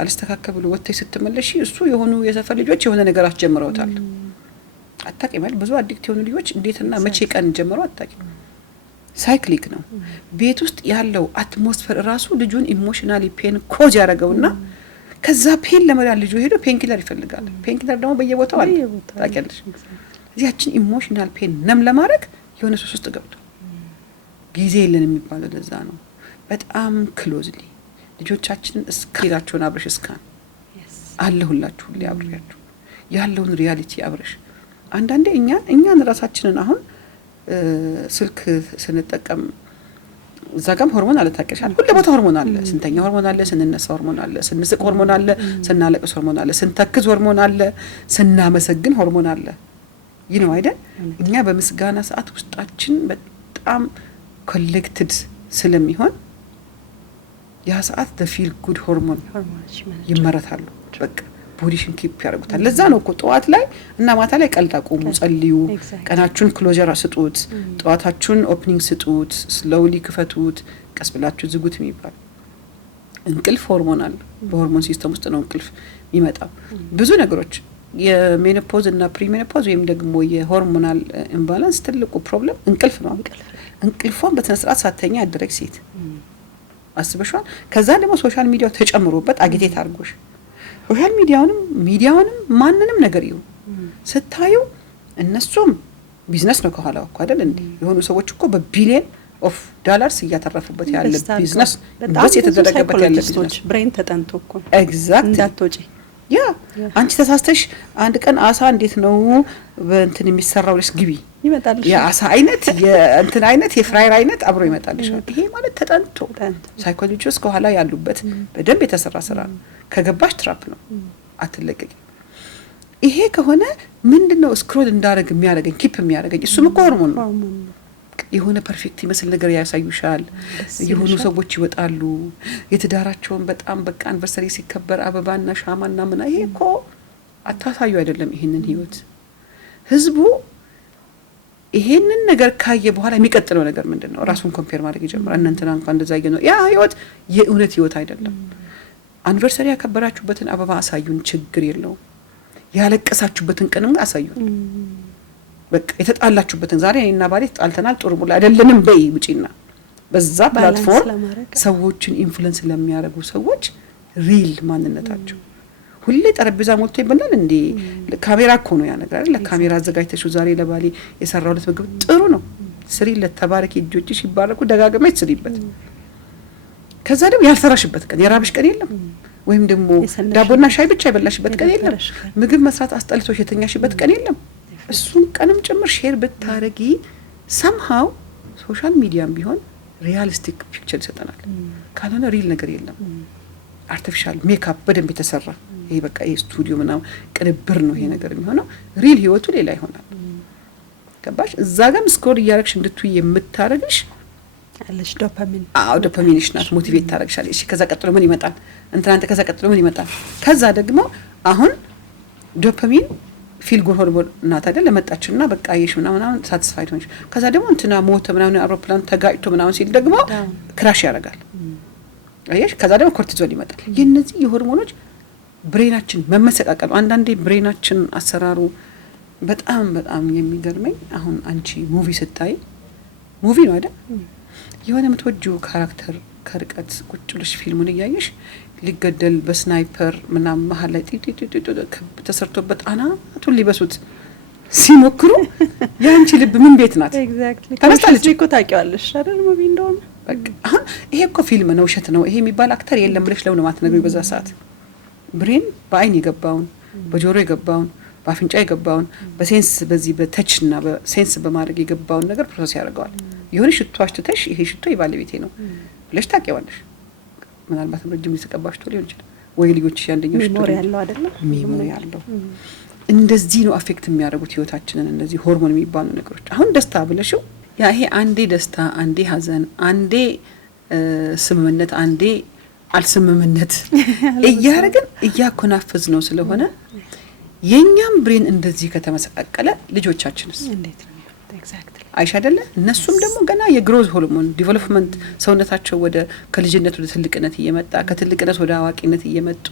አልስተካከል ብሎ ወጥተሽ ስትመለሺ እሱ የሆኑ የሰፈር ልጆች የሆነ ነገር አስጀምረውታል። አታውቂም አይደል? ብዙ አዲክት የሆኑ ልጆች እንዴትና መቼ ቀን ጀምረው አታውቂም። ሳይክሊክ ነው። ቤት ውስጥ ያለው አትሞስፌር ራሱ ልጁን ኢሞሽናሊ ፔን ኮዝ ያደረገውና ከዛ ፔን ለመዳን ልጁ ሄዶ ፔን ኪለር ይፈልጋል። ፔን ኪለር ደግሞ በየቦታው አለ ታውቂያለሽ። እዚያችን ኢሞሽናል ፔን ነም ለማድረግ የሆነ ሶስት ውስጥ ገብቶ ጊዜ የለን የሚባለው ለዛ ነው። በጣም ክሎዝሊ ልጆቻችንን እስከሌላቸውን አብረሽ እስካን አለሁላችሁ ሁሌ አብሬያችሁ ያለውን ሪያሊቲ አብረሽ አንዳንዴ እኛን ራሳችንን አሁን ስልክ ስንጠቀም እዛ ጋም ሆርሞን አለ ታውቂያለሽ። ሁሉ ቦታ ሆርሞን አለ። ስንተኛ ሆርሞን አለ፣ ስንነሳ ሆርሞን አለ፣ ስንስቅ ሆርሞን አለ፣ ስናለቅስ ሆርሞን አለ፣ ስንተክዝ ሆርሞን አለ፣ ስናመሰግን ሆርሞን አለ። ይህ ነው አይደል? እኛ በምስጋና ሰዓት ውስጣችን በጣም ኮሌክትድ ስለሚሆን ያ ሰዓት the-feel good ሆርሞን ይመረታሉ። በቃ ቦዲሽን ኪፕ ያደርጉታል። ለዛ ነው እኮ ጠዋት ላይ እና ማታ ላይ ቀልድ አቁሙ፣ ጸልዩ፣ ቀናችሁን ክሎዘር ስጡት፣ ጠዋታችሁን ኦፕኒንግ ስጡት፣ ስሎውሊ ክፈቱት፣ ቀስ ብላችሁ ዝጉት የሚባል። እንቅልፍ ሆርሞን አለ። በሆርሞን ሲስተም ውስጥ ነው እንቅልፍ የሚመጣው። ብዙ ነገሮች የሜኖፖዝ እና ፕሪሜኖፖዝ ወይም ደግሞ የሆርሞናል ኢምባላንስ ትልቁ ፕሮብለም እንቅልፍ ነው። እንቅልፏን በተነስራት ሳተኛ ያደረግ ሴት አስበሽዋል። ከዛ ደግሞ ሶሻል ሚዲያው ተጨምሮበት አጊቴት አድርጎሽ ሶሻል ሚዲያውንም ማንንም ነገር ይሁን ስታዩ እነሱም ቢዝነስ ነው ከኋላው እኮ አይደል እንዴ? የሆኑ ሰዎች እኮ በቢሊየን ኦፍ ዶላርስ እያተረፉበት ያለ ቢዝነስ በስ የተደረገበት ያለ ቢዝነስ ብሬን ተጠንቶ እኮ ኤግዛክትሊ እንዳትወጪ ያ አንቺ ተሳስተሽ አንድ ቀን አሳ እንዴት ነው በእንትን የሚሰራው ልሽ ግቢ ይመጣልሽ። ያ አሳ አይነት የእንትን አይነት የፍራይር አይነት አብሮ ይመጣልሽ። ይሄ ማለት ተጠንቶ ሳይኮሎጂስት ከኋላ ያሉበት በደንብ የተሰራ ስራ ነው። ከገባሽ ትራፕ ነው፣ አትለቀቂ። ይሄ ከሆነ ምንድነው ስክሮል እንዳረግ የሚያደርገኝ ኪፕ የሚያደርገኝ? እሱም እኮ ሆርሞን ነው። የሆነ ፐርፌክት ይመስል ነገር ያሳዩሻል። የሆኑ ሰዎች ይወጣሉ የትዳራቸውን በጣም በቃ አንቨርሰሪ ሲከበር አበባና ሻማና ምን። ይሄ እኮ አታሳዩ አይደለም። ይሄንን ህይወት ህዝቡ ይሄንን ነገር ካየ በኋላ የሚቀጥለው ነገር ምንድነው? ራሱን ኮምፔር ማድረግ ይጀምራል። እናንተና እንኳን እንደዛ ነው። ያ ህይወት የእውነት ህይወት አይደለም። አንቨርሰሪ ያከበራችሁበትን አበባ አሳዩን፣ ችግር የለውም። ያለቀሳችሁበትን ቀንም አሳዩን። በቃ የተጣላችሁበትን ዛሬ እኔና ባሌ ጣልተናል ጥሩ ብሎ አይደለንም በይ ውጪና በዛ ፕላትፎርም ሰዎችን ኢንፍሉዌንስ ለሚያደርጉ ሰዎች ሪል ማንነታቸው ሁሌ ጠረጴዛ ሞልቶ ይበላል እንዴ? ካሜራ እኮ ነው ያ ነገር አይደል? ለካሜራ አዘጋጅተሽው ዛሬ ለባሌ የሰራውለት ምግብ ጥሩ ነው ስሪለት፣ ተባረኪ፣ እጆችሽ ይባረኩ፣ ደጋግመሽ ስሪበት። ከዛ ደግሞ ያልሰራሽበት ቀን የራብሽ ቀን የለም፣ ወይም ደግሞ ዳቦና ሻይ ብቻ የበላሽበት ቀን የለም፣ ምግብ መስራት አስጠልቶሽ የተኛሽበት ቀን የለም። እሱን ቀንም ጭምር ሼር ብታረጊ ሰምሃው ሶሻል ሚዲያም ቢሆን ሪያሊስቲክ ፒክቸር ይሰጠናል። ካልሆነ ሪል ነገር የለም። አርቲፊሻል ሜካፕ በደንብ የተሰራ ይሄ በቃ ይሄ ስቱዲዮ ምናምን ቅንብር ነው ይሄ ነገር የሚሆነው። ሪል ህይወቱ ሌላ ይሆናል። ገባሽ? እዛ ጋር ስክሮል እያረግሽ እንድትይ የምታረግሽ አለሽ ዶፓሚን። ዶፓሚንሽ ናት ሞቲቬት ታረግሻለሽ። እሺ ከዛ ቀጥሎ ምን ይመጣል? እንትናንተ ከዛ ቀጥሎ ምን ይመጣል? ከዛ ደግሞ አሁን ዶፓሚን ፊል ጉድ ሆርሞን እናት አይደል ለመጣችና በቃ አይሽ ምናምን ሳቲስፋይድ ሆነሽ ከዛ ደግሞ እንትና ሞተ ምናምን አውሮፕላን ተጋጭቶ ምናምን ሲል ደግሞ ክራሽ ያደርጋል። አይሽ ከዛ ደግሞ ኮርቲዞል ይመጣል። የነዚህ የሆርሞኖች ብሬናችን መመሰቃቀሉ አንዳንዴ ብሬናችን አሰራሩ በጣም በጣም የሚገርመኝ አሁን አንቺ ሙቪ ስታይ ሙቪ ነው አይደል የሆነ የምትወጂው ካራክተር ከርቀት ቁጭ ብለሽ ፊልሙን እያየሽ ሊገደል በስናይፐር ምናምን መሀል ላይ ጢጢጢጢ ተሰርቶበት አናቱን ሊበሱት ሲሞክሩ ያንቺ ልብ ምን ቤት ናት? ኤግዛክትሊ ተነስታለች እኮ ታውቂዋለሽ አይደል ሙቪ እንደሆነ በቃ አሁን ይሄ እኮ ፊልም ነው ውሸት ነው ይሄ የሚባል አክተር የለም ብለሽ ለምን ማትነግሪው? በዛ ሰዓት ብሬን በአይን የገባውን በጆሮ የገባውን በአፍንጫ የገባውን በሴንስ በዚህ በተችና በሴንስ በማድረግ የገባውን ነገር ፕሮሰስ ያደርገዋል። የሆነ ሽቶ አሽተሽ ይሄ ሽቶ የባለቤቴ ነው ብለሽ ታውቂዋለሽ። ምናልባትም ረጅም ሊተቀባሽ ሊሆን ይችላል ወይ ልጆችሽ አንደኛው ሽቶ ሚሞሪ ያለው አይደለ? ሚሞሪ ያለው እንደዚህ ነው አፌክት የሚያደርጉት ህይወታችንን እነዚህ ሆርሞን የሚባሉ ነገሮች። አሁን ደስታ ብለሽው ያ ይሄ አንዴ ደስታ አንዴ ሀዘን አንዴ ስምምነት አንዴ አልስምምነት እያደረግን እያኮናፈዝ ነው ስለሆነ የኛም ብሬን እንደዚህ ከተመሰቃቀለ ልጆቻችንስ እንዴት ነው? ኤግዛክትሊ አይሽ አይደለ? እነሱም ደግሞ ገና የግሮዝ ሆርሞን ዲቨሎፕመንት ሰውነታቸው ወደ ከልጅነት ወደ ትልቅነት እየመጣ ከትልቅነት ወደ አዋቂነት እየመጡ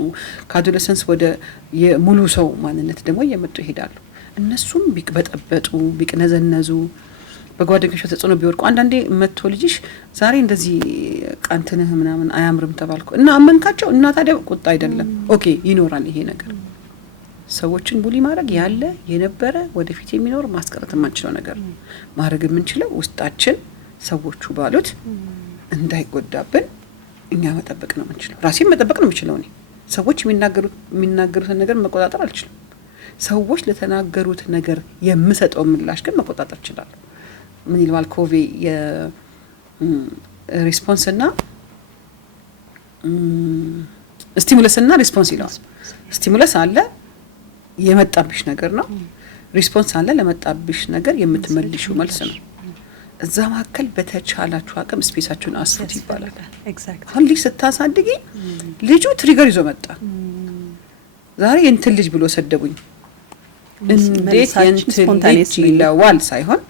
ከአዶለሰንስ ወደ የሙሉ ሰው ማንነት ደግሞ እየመጡ ይሄዳሉ። እነሱም ቢቅበጠበጡ ቢቅነዘነዙ በጓደኞቻቸው ተጽዕኖ ቢወድቁ አንዳንዴ መጥቶ ልጅሽ ዛሬ እንደዚህ ቃንትንህ ምናምን አያምርም ተባልኩ እና አመንካቸው እና ታዲያ ቁጣ አይደለም ኦኬ ይኖራል ይሄ ነገር። ሰዎችን ቡሊ ማድረግ ያለ የነበረ ወደፊት የሚኖር ማስቀረት የማንችለው ነገር ማድረግ የምንችለው ውስጣችን ሰዎቹ ባሉት እንዳይጎዳብን እኛ መጠበቅ ነው የምንችለው። ራሴን መጠበቅ ነው የምችለው። እኔ ሰዎች የሚናገሩትን ነገር መቆጣጠር አልችልም። ሰዎች ለተናገሩት ነገር የምሰጠው ምላሽ ግን መቆጣጠር እችላለሁ። ምን ይልዋል ኮቬ የሪስፖንስ እና ስቲሙለስ እና ሪስፖንስ ይለዋል። ስቲሙለስ አለ የመጣብሽ ነገር ነው። ሪስፖንስ አለ ለመጣብሽ ነገር የምትመልሺው መልስ ነው። እዛ መካከል በተቻላችሁ አቅም ስፔሳችሁን አስፉት ይባላል። አሁን ልጅ ስታሳድጊ ልጁ ትሪገር ይዞ መጣ። ዛሬ የእንትን ልጅ ብሎ ሰደቡኝ እንዴት የእንትን ልጅ ይለዋል ሳይሆን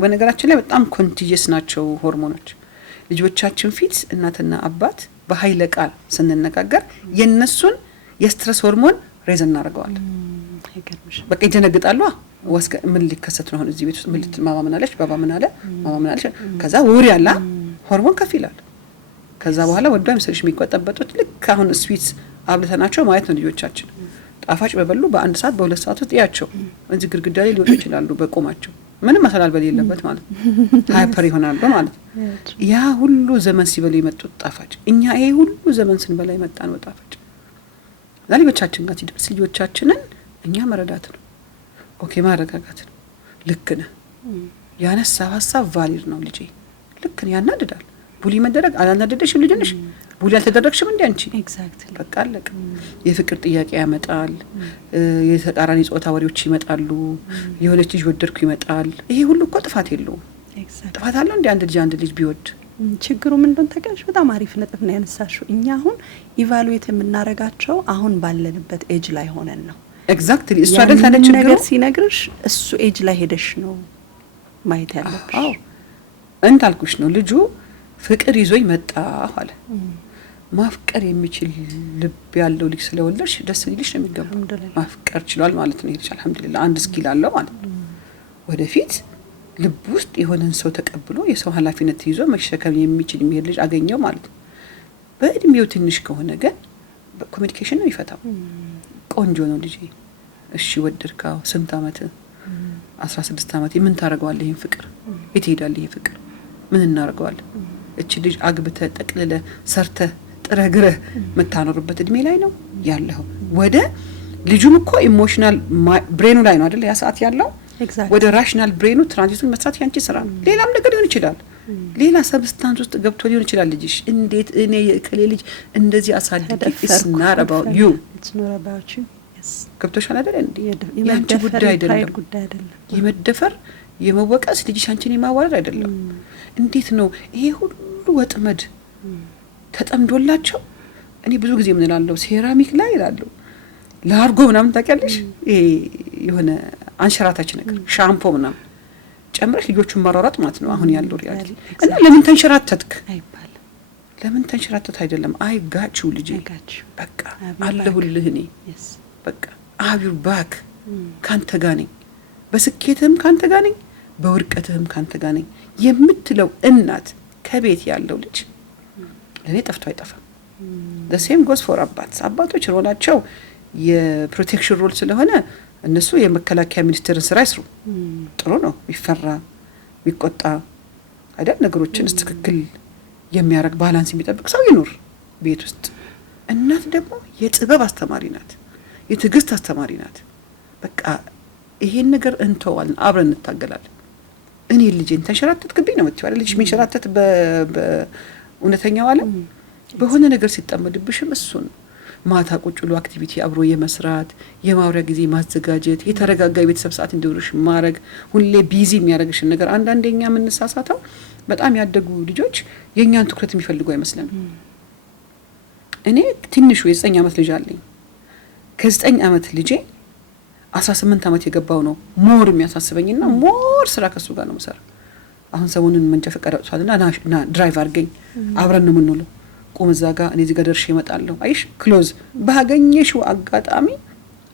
በነገራችን ላይ በጣም ኮንቲጀስ ናቸው ሆርሞኖች። ልጆቻችን ፊት እናትና አባት በኃይለ ቃል ስንነጋገር የነሱን የስትረስ ሆርሞን ሬዝ እናደርገዋለን። በቃ ይደነግጣሉ። ወስከ ምን ሊከሰት ነው አሁን እዚህ ቤት ውስጥ ምን ማማ ምን አለች ባባ ምን አለ ማማ ምን አለች ከዛ ወሬ ያላ ሆርሞን ከፍ ይላል። ከዛ በኋላ ወንዱ አይመስልሽ የሚቆጠበጡት ልክ አሁን ስዊት አብልተናቸው ማየት ነው። ልጆቻችን ጣፋጭ በበሉ በአንድ ሰዓት በሁለት ሰዓት ውስጥ ያቸው እንዚህ ግድግዳ ላይ ሊወጡ ይችላሉ በቆማቸው ምንም መሰላል በሌለበት ማለት ነው። ሃይፐር ይሆናሉ ማለት ያ ሁሉ ዘመን ሲበሉ የመጡት ጣፋጭ እኛ ይሄ ሁሉ ዘመን ስንበላ የመጣን ጣፋጭ ለልጆቻችን ጋር ሲደርስ ልጆቻችንን እኛ መረዳት ነው። ኦኬ ማረጋጋት ነው። ልክ ነህ ያነሳው ሐሳብ ቫሊድ ነው ልጄ ልክ ነው ያናድዳል። ቡሊ መደረግ አላናደደሽም ልጅ ነሽ ቡሊ አልተደረግሽም እንዴ አንቺ ኤግዛክትሊ በቃ አለቀ። የፍቅር ጥያቄ ያመጣል። የተቃራኒ ጾታ ወሬዎች ይመጣሉ። የሆነች ልጅ ወደድኩ ይመጣል። ይሄ ሁሉ እኮ ጥፋት የለውም። ጥፋት አለው እንዴ አንድ ልጅ ቢወድ? ችግሩ ምን እንደሆነ ታውቂያለሽ? በጣም አሪፍ ነጥብ ነው ያነሳሽው። እኛ አሁን ኢቫሉዌት የምናረጋቸው አሁን ባለንበት ኤጅ ላይ ሆነን ነው። ኤግዛክትሊ እሱ አይደል ታዲያ ችግሩ ነገር ሲነግርሽ እሱ ኤጅ ላይ ሄደሽ ነው ማየት ያለብሽ። አዎ እንታልኩሽ ነው ልጁ ፍቅር ይዞኝ መጣ አለ። ማፍቀር የሚችል ልብ ያለው ልጅ ስለወለድሽ ደስ ሊልሽ ነው የሚገባው። ማፍቀር ችሏል ማለት ነው ይልሻል። አልহামዱሊላህ አንድ ስኪል አለው ማለት ነው። ወደፊት ልብ ውስጥ የሆነን ሰው ተቀብሎ የሰው ኃላፊነት ይዞ መሸከም የሚችል የሚሄድ ልጅ አገኘው ማለት ነው። በእድሜው ትንሽ ከሆነ ግን ኮሚኒኬሽን ነው ይፈታው። ቆንጆ ነው ልጅ እሺ ወደድካው ስንት አመት 16 አመት ምን ታረጋዋለህ? ይሄን ፍቅር የት ይሄዳል? ይሄ ፍቅር ምን እናረጋዋለን? እቺ ልጅ አግብተ ጠቅልለ ሰርተ ጥረግረ መታኖርበት እድሜ ላይ ነው ያለው። ወደ ልጁም እኮ ኢሞሽናል ብሬኑ ላይ ነው አይደል ያ ሰዓት ያለው። ወደ ራሽናል ብሬኑ ትራንዚቱን መስራት ያንቺ ስራ ነው። ሌላም ነገር ሊሆን ይችላል። ሌላ ሰብስታንስ ውስጥ ገብቶ ሊሆን ይችላል ልጅሽ። እንዴት እኔ የከሌ ልጅ እንደዚህ አሳድጊ it's not about you ገብቶሻል አይደል እንዴ? ያንቺ ጉዳይ አይደለም። የመደፈር የመወቀስ ልጅሽ አንቺን የማዋረድ አይደለም። እንዴት ነው ይሄ ሁሉ ወጥመድ ተጠምዶላቸው? እኔ ብዙ ጊዜ ምን እላለሁ ሴራሚክ ላይ እላለሁ ላርጎ ምናምን ታውቂያለሽ? ይሄ የሆነ አንሸራታች ነገር ሻምፖ ምናምን ጨምረሽ ልጆቹን ማራራት ማለት ነው አሁን ያለው ሪያሊቲ። እና ለምን ተንሸራተትክ አይባልም። ለምን ተንሸራተት አይደለም አይ ጋቹ ልጅ በቃ አለሁልህ እኔ በቃ አቢው ባክ ካንተ ጋር ነኝ፣ በስኬትህም ካንተ ጋር ነኝ፣ በውድቀትህም ካንተ ጋር ነኝ የምትለው እናት ከቤት ያለው ልጅ ለኔ ጠፍቶ አይጠፋም። the same goes for አባቶች ሮላቸው የፕሮቴክሽን ሮል ስለሆነ እነሱ የመከላከያ ሚኒስቴርን ስራ ይስሩ። ጥሩ ነው። ይፈራ ይቆጣ አይደል ነገሮችን ትክክል የሚያረግ ባላንስ የሚጠብቅ ሰው ይኖር ቤት ውስጥ። እናት ደግሞ የጥበብ አስተማሪ ናት፣ የትዕግስት አስተማሪ ናት። በቃ ይሄን ነገር እንተዋለን፣ አብረን እንታገላለን። እኔ ልጄን ተንሸራተትክብኝ ነው የምትይው አይደል? ልጅ የሚንሸራተት በእውነተኛው ዓለም በሆነ ነገር ሲጠመድብሽም እሱን ማታ ቁጭ ብሎ አክቲቪቲ አብሮ የመስራት የማውሪያ ጊዜ ማዘጋጀት፣ የተረጋጋ የቤተሰብ ሰዓት እንዲኖርሽ ማድረግ፣ ሁሌ ቢዚ የሚያደርግሽን ነገር። አንዳንዴኛ የምንሳሳተው በጣም ያደጉ ልጆች የእኛን ትኩረት የሚፈልጉ አይመስለን። እኔ ትንሹ የ9 ዓመት ልጅ አለኝ። ከ9 ዓመት ልጄ 18 ዓመት የገባው ነው ሞር የሚያሳስበኝና ሞር ስራ ከሱ ጋር ነው የምሰራ። አሁን ሰሞኑን መንጃ ፈቃድ አውጥቷልና ና ድራይቭ አድርገኝ፣ አብረን ነው የምንውለው። ቁም እዛ ጋር እኔ እዚህ ጋር ደርሼ እመጣለሁ። አይሽ ክሎዝ ባገኘሽው አጋጣሚ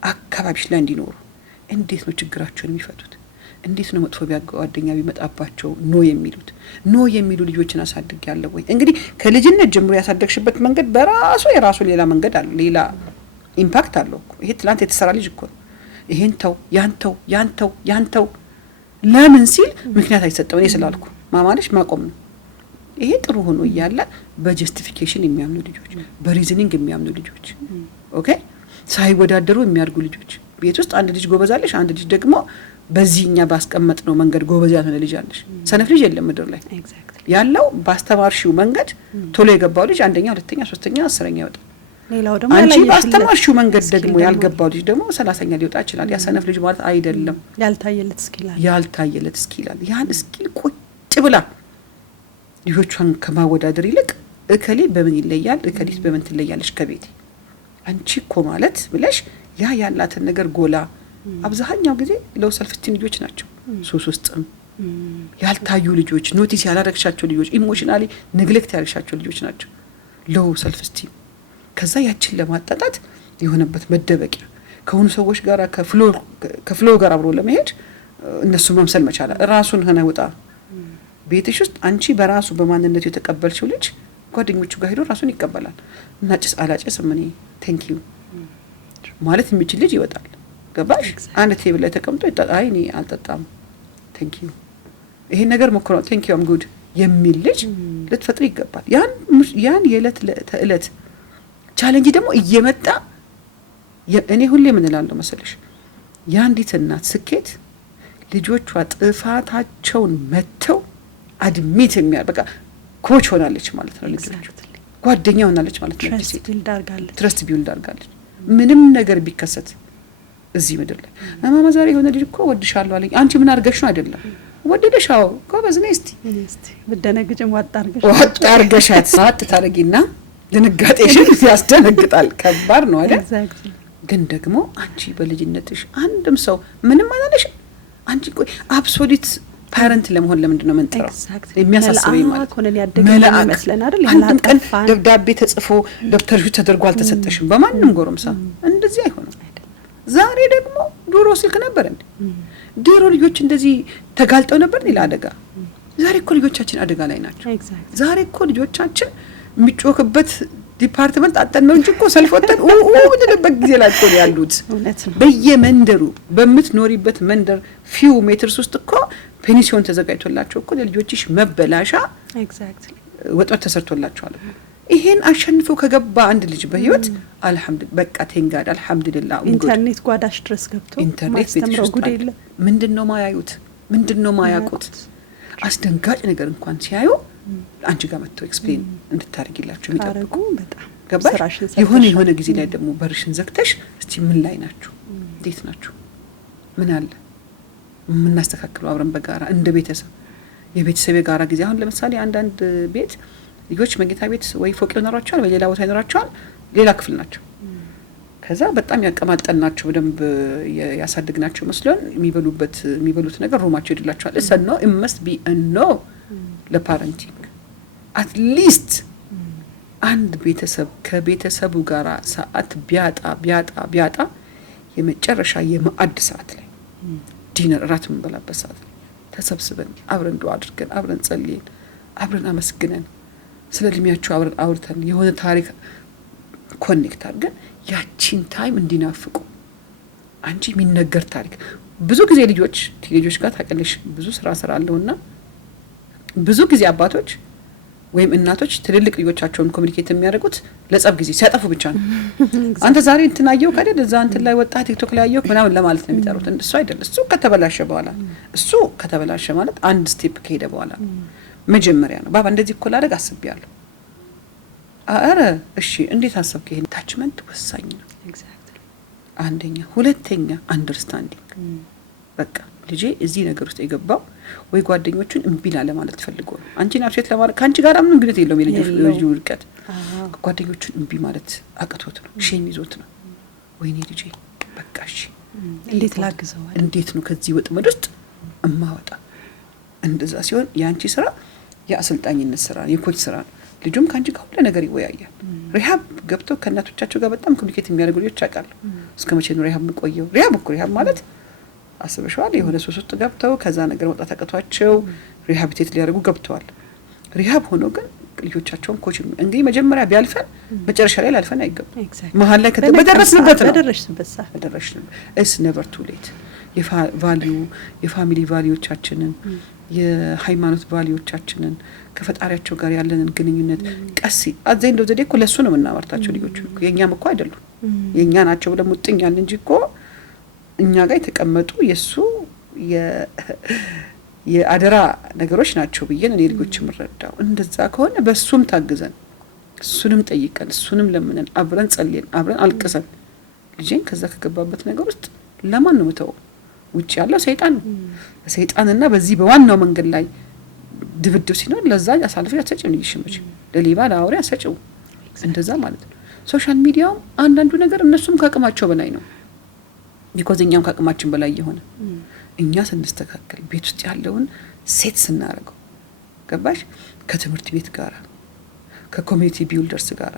አካባቢሽ ላይ እንዲኖሩ። እንዴት ነው ችግራቸውን የሚፈቱት? እንዴት ነው መጥፎ ጓደኛ ቢመጣባቸው ኖ የሚሉት? ኖ የሚሉ ልጆችን አሳድግ ያለው ወይ? እንግዲህ ከልጅነት ጀምሮ ያሳደግሽበት መንገድ በራሱ የራሱ ሌላ መንገድ አለ፣ ሌላ ኢምፓክት አለው እኮ። ይሄ ትላንት የተሰራ ልጅ እኮ ነው። ይሄን ተው ያንተው ለምን ሲል ምክንያት አይሰጠው። እኔ ስላልኩ ማማለሽ ማቆም ነው። ይሄ ጥሩ ሆኖ እያለ በጀስቲፊኬሽን የሚያምኑ ልጆች፣ በሪዝኒንግ የሚያምኑ ልጆች፣ ኦኬ ሳይወዳደሩ የሚያድጉ ልጆች። ቤት ውስጥ አንድ ልጅ ጎበዛለሽ፣ አንድ ልጅ ደግሞ በዚህኛ ባስቀመጥ ነው መንገድ ጎበዝ ያልሆነ ልጅ አለሽ። ሰነፍ ልጅ የለም ምድር ላይ ያለው ባስተማርሽው መንገድ ቶሎ የገባው ልጅ አንደኛ፣ ሁለተኛ፣ ሶስተኛ፣ 10ኛ ይወጣል። ሌላው ደግሞ አንቺ ባስተማርሽው መንገድ ደግሞ ያልገባው ልጅ ደግሞ 30ኛ ሊወጣ ይችላል። ያ ሰነፍ ልጅ ማለት አይደለም። ያልታየለት ስኪል አለ። ያን ስኪል ቁጭ ብላ ልጆቿን ከማወዳደር ይልቅ እከሌ በምን ይለያል፣ እከሊት በምን ትለያለሽ ከቤቴ አንቺ እኮ ማለት ብለሽ ያ ያላትን ነገር ጎላ። አብዛኛው ጊዜ ለው ሰልፍ ስቲም ልጆች ናቸው። ሱስ ውስጥም ያልታዩ ልጆች፣ ኖቲስ ያላረግሻቸው ልጆች፣ ኢሞሽናሊ ኔግሌክት ያረግሻቸው ልጆች ናቸው ለው ሰልፍ ስቲም። ከዛ ያችን ለማጣጣት የሆነበት መደበቂያ ከሆኑ ሰዎች ጋር ከፍሎ ጋር አብሮ ለመሄድ እነሱ መምሰል መቻል። ራሱን ሆነ ውጣ ቤትሽ ውስጥ አንቺ በራሱ በማንነቱ የተቀበልሽው ልጅ ጓደኞቹ ጋር ሄዶ ራሱን ይቀበላል። እና ጭስ አላጨስም እኔ ቴንክ ዩ ማለት የሚችል ልጅ ይወጣል። ገባሽ? አንድ ቴብል ላይ ተቀምጦ አይ እኔ አልጠጣም ቴንክ ዩ፣ ይሄን ነገር ሞክሮ ቴንክ ዩ አም ጉድ የሚል ልጅ ልትፈጥሪ ይገባል። ያን የዕለት ተዕለት ቻሌንጅ ደግሞ እየመጣ እኔ ሁሌ ምን እላለሁ መሰለሽ፣ የአንዲት እናት ስኬት ልጆቿ ጥፋታቸውን መተው አድሚት በቃ ኮች ሆናለች ማለት ነው። ልጆቿ ጓደኛ ሆናለች ማለት ነው። ትረስት ቢልድ አድርጋለች። ምንም ነገር ቢከሰት እዚህ ምድር ላይ ማማ ዛሬ የሆነ ልጅ እኮ ወድሻለሁ አለኝ። አንቺ ምን አድርገሽ ነው? አይደለም ወደደሻው ጎበዝ ነይ እስቲ ብደነግጭም ዋጥ አድርገሻት ሳት ታረጊና ድንጋጤሽን ያስደነግጣል። ከባድ ነው አይደል? ግን ደግሞ አንቺ በልጅነትሽ አንድም ሰው ምንም አላለሽ። አንቺ ቆይ አብሶሉት ፓረንት ለመሆን ለምንድን ነው መንጠራው? የሚያሳስበኝ ማለት መልአክ ይመስለን አይደል? አንድም ቀን ደብዳቤ ተጽፎ ደብተርሽ ተደርጎ አልተሰጠሽም በማንም ጎረምሳ። እንደዚህ አይሆንም። ዛሬ ደግሞ ድሮ ስልክ ነበር እንዴ? ድሮ ልጆች እንደዚህ ተጋልጠው ነበር ለአደጋ። ዛሬ እኮ ልጆቻችን አደጋ ላይ ናቸው። ዛሬ እኮ ልጆቻችን የሚጮክበት ዲፓርትመንት አጠን ነው እንጂ እኮ ሰልፍ ወጥተን ምንድነበት ጊዜ ላይ እኮ ያሉት። በየመንደሩ በምትኖሪበት መንደር ፊው ሜትርስ ውስጥ እኮ ፔኒሲዮን ተዘጋጅቶላቸው እኮ ለልጆችሽ መበላሻ ወጥመድ ተሰርቶላቸዋል። ይሄን አሸንፈው ከገባ አንድ ልጅ በህይወት አልহামዱሊላህ በቃ ቴንጋድ አልহামዱሊላህ። ኢንተርኔት ጓዳሽ ድረስ ገብቶ ማስተምረው ጉድ የለ። ምንድነው ማያዩት? ምንድነው ማያውቁት? አስደንጋጭ ነገር እንኳን ሲያዩ አንቺ ጋር መጥተው ኤክስፕሌን እንድታርጊላችሁ የሚጠብቁ በጣም ገባሽ? የሆነ ጊዜ ላይ ደግሞ በርሽን ዘግተሽ እስቲ ምን ላይ ናችሁ? እንዴት ናችሁ? ምን አለ ምን እናስተካክለው አብረን በጋራ እንደ ቤተሰብ የቤተሰብ የጋራ ጊዜ። አሁን ለምሳሌ አንዳንድ ቤት ልጆች መኝታ ቤት ወይ ፎቅ ይኖራቸዋል ወይ ሌላ ቦታ ይኖራቸዋል፣ ሌላ ክፍል ናቸው። ከዛ በጣም ያቀማጠልናቸው በደንብ ያሳድግናቸው መስሎን የሚበሉት ነገር ሩማቸው ይደላቸዋል። እሰኖ ኢመስት ቢ ኖ ለፓረንቲንግ አትሊስት አንድ ቤተሰብ ከቤተሰቡ ጋራ ሰዓት ቢያጣ የመጨረሻ የማዕድ ሰዓት ላይ ዲነር ራት የምንበላበት ሰዓት ላይ ተሰብስበን አብረን ዱዓ አድርገን አብረን ጸልየን አብረን አመስግነን ስለ እድሜያቸው አብረን አውርተን የሆነ ታሪክ ኮኔክት አድርገን ያቺን ታይም እንዲናፍቁ አንቺ የሚነገር ታሪክ ብዙ ጊዜ ልጆች ጋር ታቀለሽ ብዙ ስራ አለውና ብዙ ጊዜ አባቶች ወይም እናቶች ትልልቅ ልጆቻቸውን ኮሚኒኬት የሚያደርጉት ለጸብ ጊዜ ሲያጠፉ ብቻ ነው። አንተ ዛሬ እንትን አየው ካደል እዛ እንትን ላይ ወጣ ቲክቶክ ላይ አየው ምናምን ለማለት ነው የሚጠሩት። እሱ አይደለም። እሱ ከተበላሸ በኋላ እሱ ከተበላሸ ማለት አንድ ስቴፕ ከሄደ በኋላ መጀመሪያ ነው ባባ እንደዚህ እኮ ላደርግ አስቤያለሁ። አረ እሺ እንዴት አሰብክ? ይሄን ታችመንት ወሳኝ ነው። ኤግዛክትሊ አንደኛ። ሁለተኛ አንደርስታንዲንግ በቃ ልጄ እዚህ ነገር ውስጥ የገባው ወይ ጓደኞቹን እምቢ ላለ ማለት ፈልጎ ነው። አንቺን አፕሴት ለማድረግ ካንቺ ጋር ምንም ግንኙነት የለውም። የልጁ ውድቀት ጓደኞቹን እምቢ ማለት አቅቶት ነው፣ ሼም ይዞት ነው። ወይኔ ልጄ በቃ እሺ እንዴት ላግዘው፣ እንዴት ነው ከዚህ ወጥመድ ውስጥ እማወጣ? እንደዛ ሲሆን የአንቺ ስራ የአሰልጣኝነት ስራ ነው፣ የኮች ስራ ነው። ልጁም ካንቺ ጋር ሁሉ ነገር ይወያያል። ሪሃብ ገብተው ከእናቶቻቸው ጋር በጣም ኮሚኒኬት የሚያደርጉ ልጆች አውቃለሁ። እስከ መቼ ነው ሪሃብ የምቆየው? ሪሃብ ማለት አስበሽዋል? የሆነ ሱስ ውስጥ ገብተው ከዛ ነገር መውጣት አቅቷቸው ሪሃቢቴት ሊያደርጉ ገብተዋል። ሪሃብ ሆኖ ግን ልጆቻቸውን ኮች እንግዲህ መጀመሪያ ቢያልፈን መጨረሻ ላይ ላልፈን አይገባም። መሀል ላይ በደረስንበት ነው በደረስንበት ኢትስ ኔቨር ቱ ሌት። የፋሚሊ ቫልዩዎቻችንን የሃይማኖት ቫልዩዎቻችንን ከፈጣሪያቸው ጋር ያለንን ግንኙነት ቀስ አዘይንዶ ዘዴ እኮ ለሱ ነው የምናመርታቸው ልጆቹ። የኛም እኮ አይደሉም የኛ ናቸው ብለን ሙጥኝ ያልን እንጂ እኮ እኛ ጋር የተቀመጡ የሱ የአደራ ነገሮች ናቸው ብዬ ነው ልጆች የምረዳው። እንደዛ ከሆነ በሱም ታግዘን እሱንም ጠይቀን እሱንም ለምነን አብረን ጸልየን አብረን አልቅሰን ልጄን ከዛ ከገባበት ነገር ውስጥ ለማን ነው መተው? ውጭ ያለው ሰይጣን ነው። ሰይጣንና በዚህ በዋናው መንገድ ላይ ድብድብ ሲኖር ለዛ አሳልፈሽ አትሰጪው ልጅሽምች ለሌባ ለአውሬ አትሰጪው። እንደዛ ማለት ነው። ሶሻል ሚዲያው አንዳንዱ ነገር እነሱም ከአቅማቸው በላይ ነው። ቢኮዝ እኛም ከአቅማችን በላይ የሆነ እኛ ስንስተካከል ቤት ውስጥ ያለውን ሴት ስናደርገው ገባሽ? ከትምህርት ቤት ጋር ከኮሚኒቲ ቢልደርስ ጋር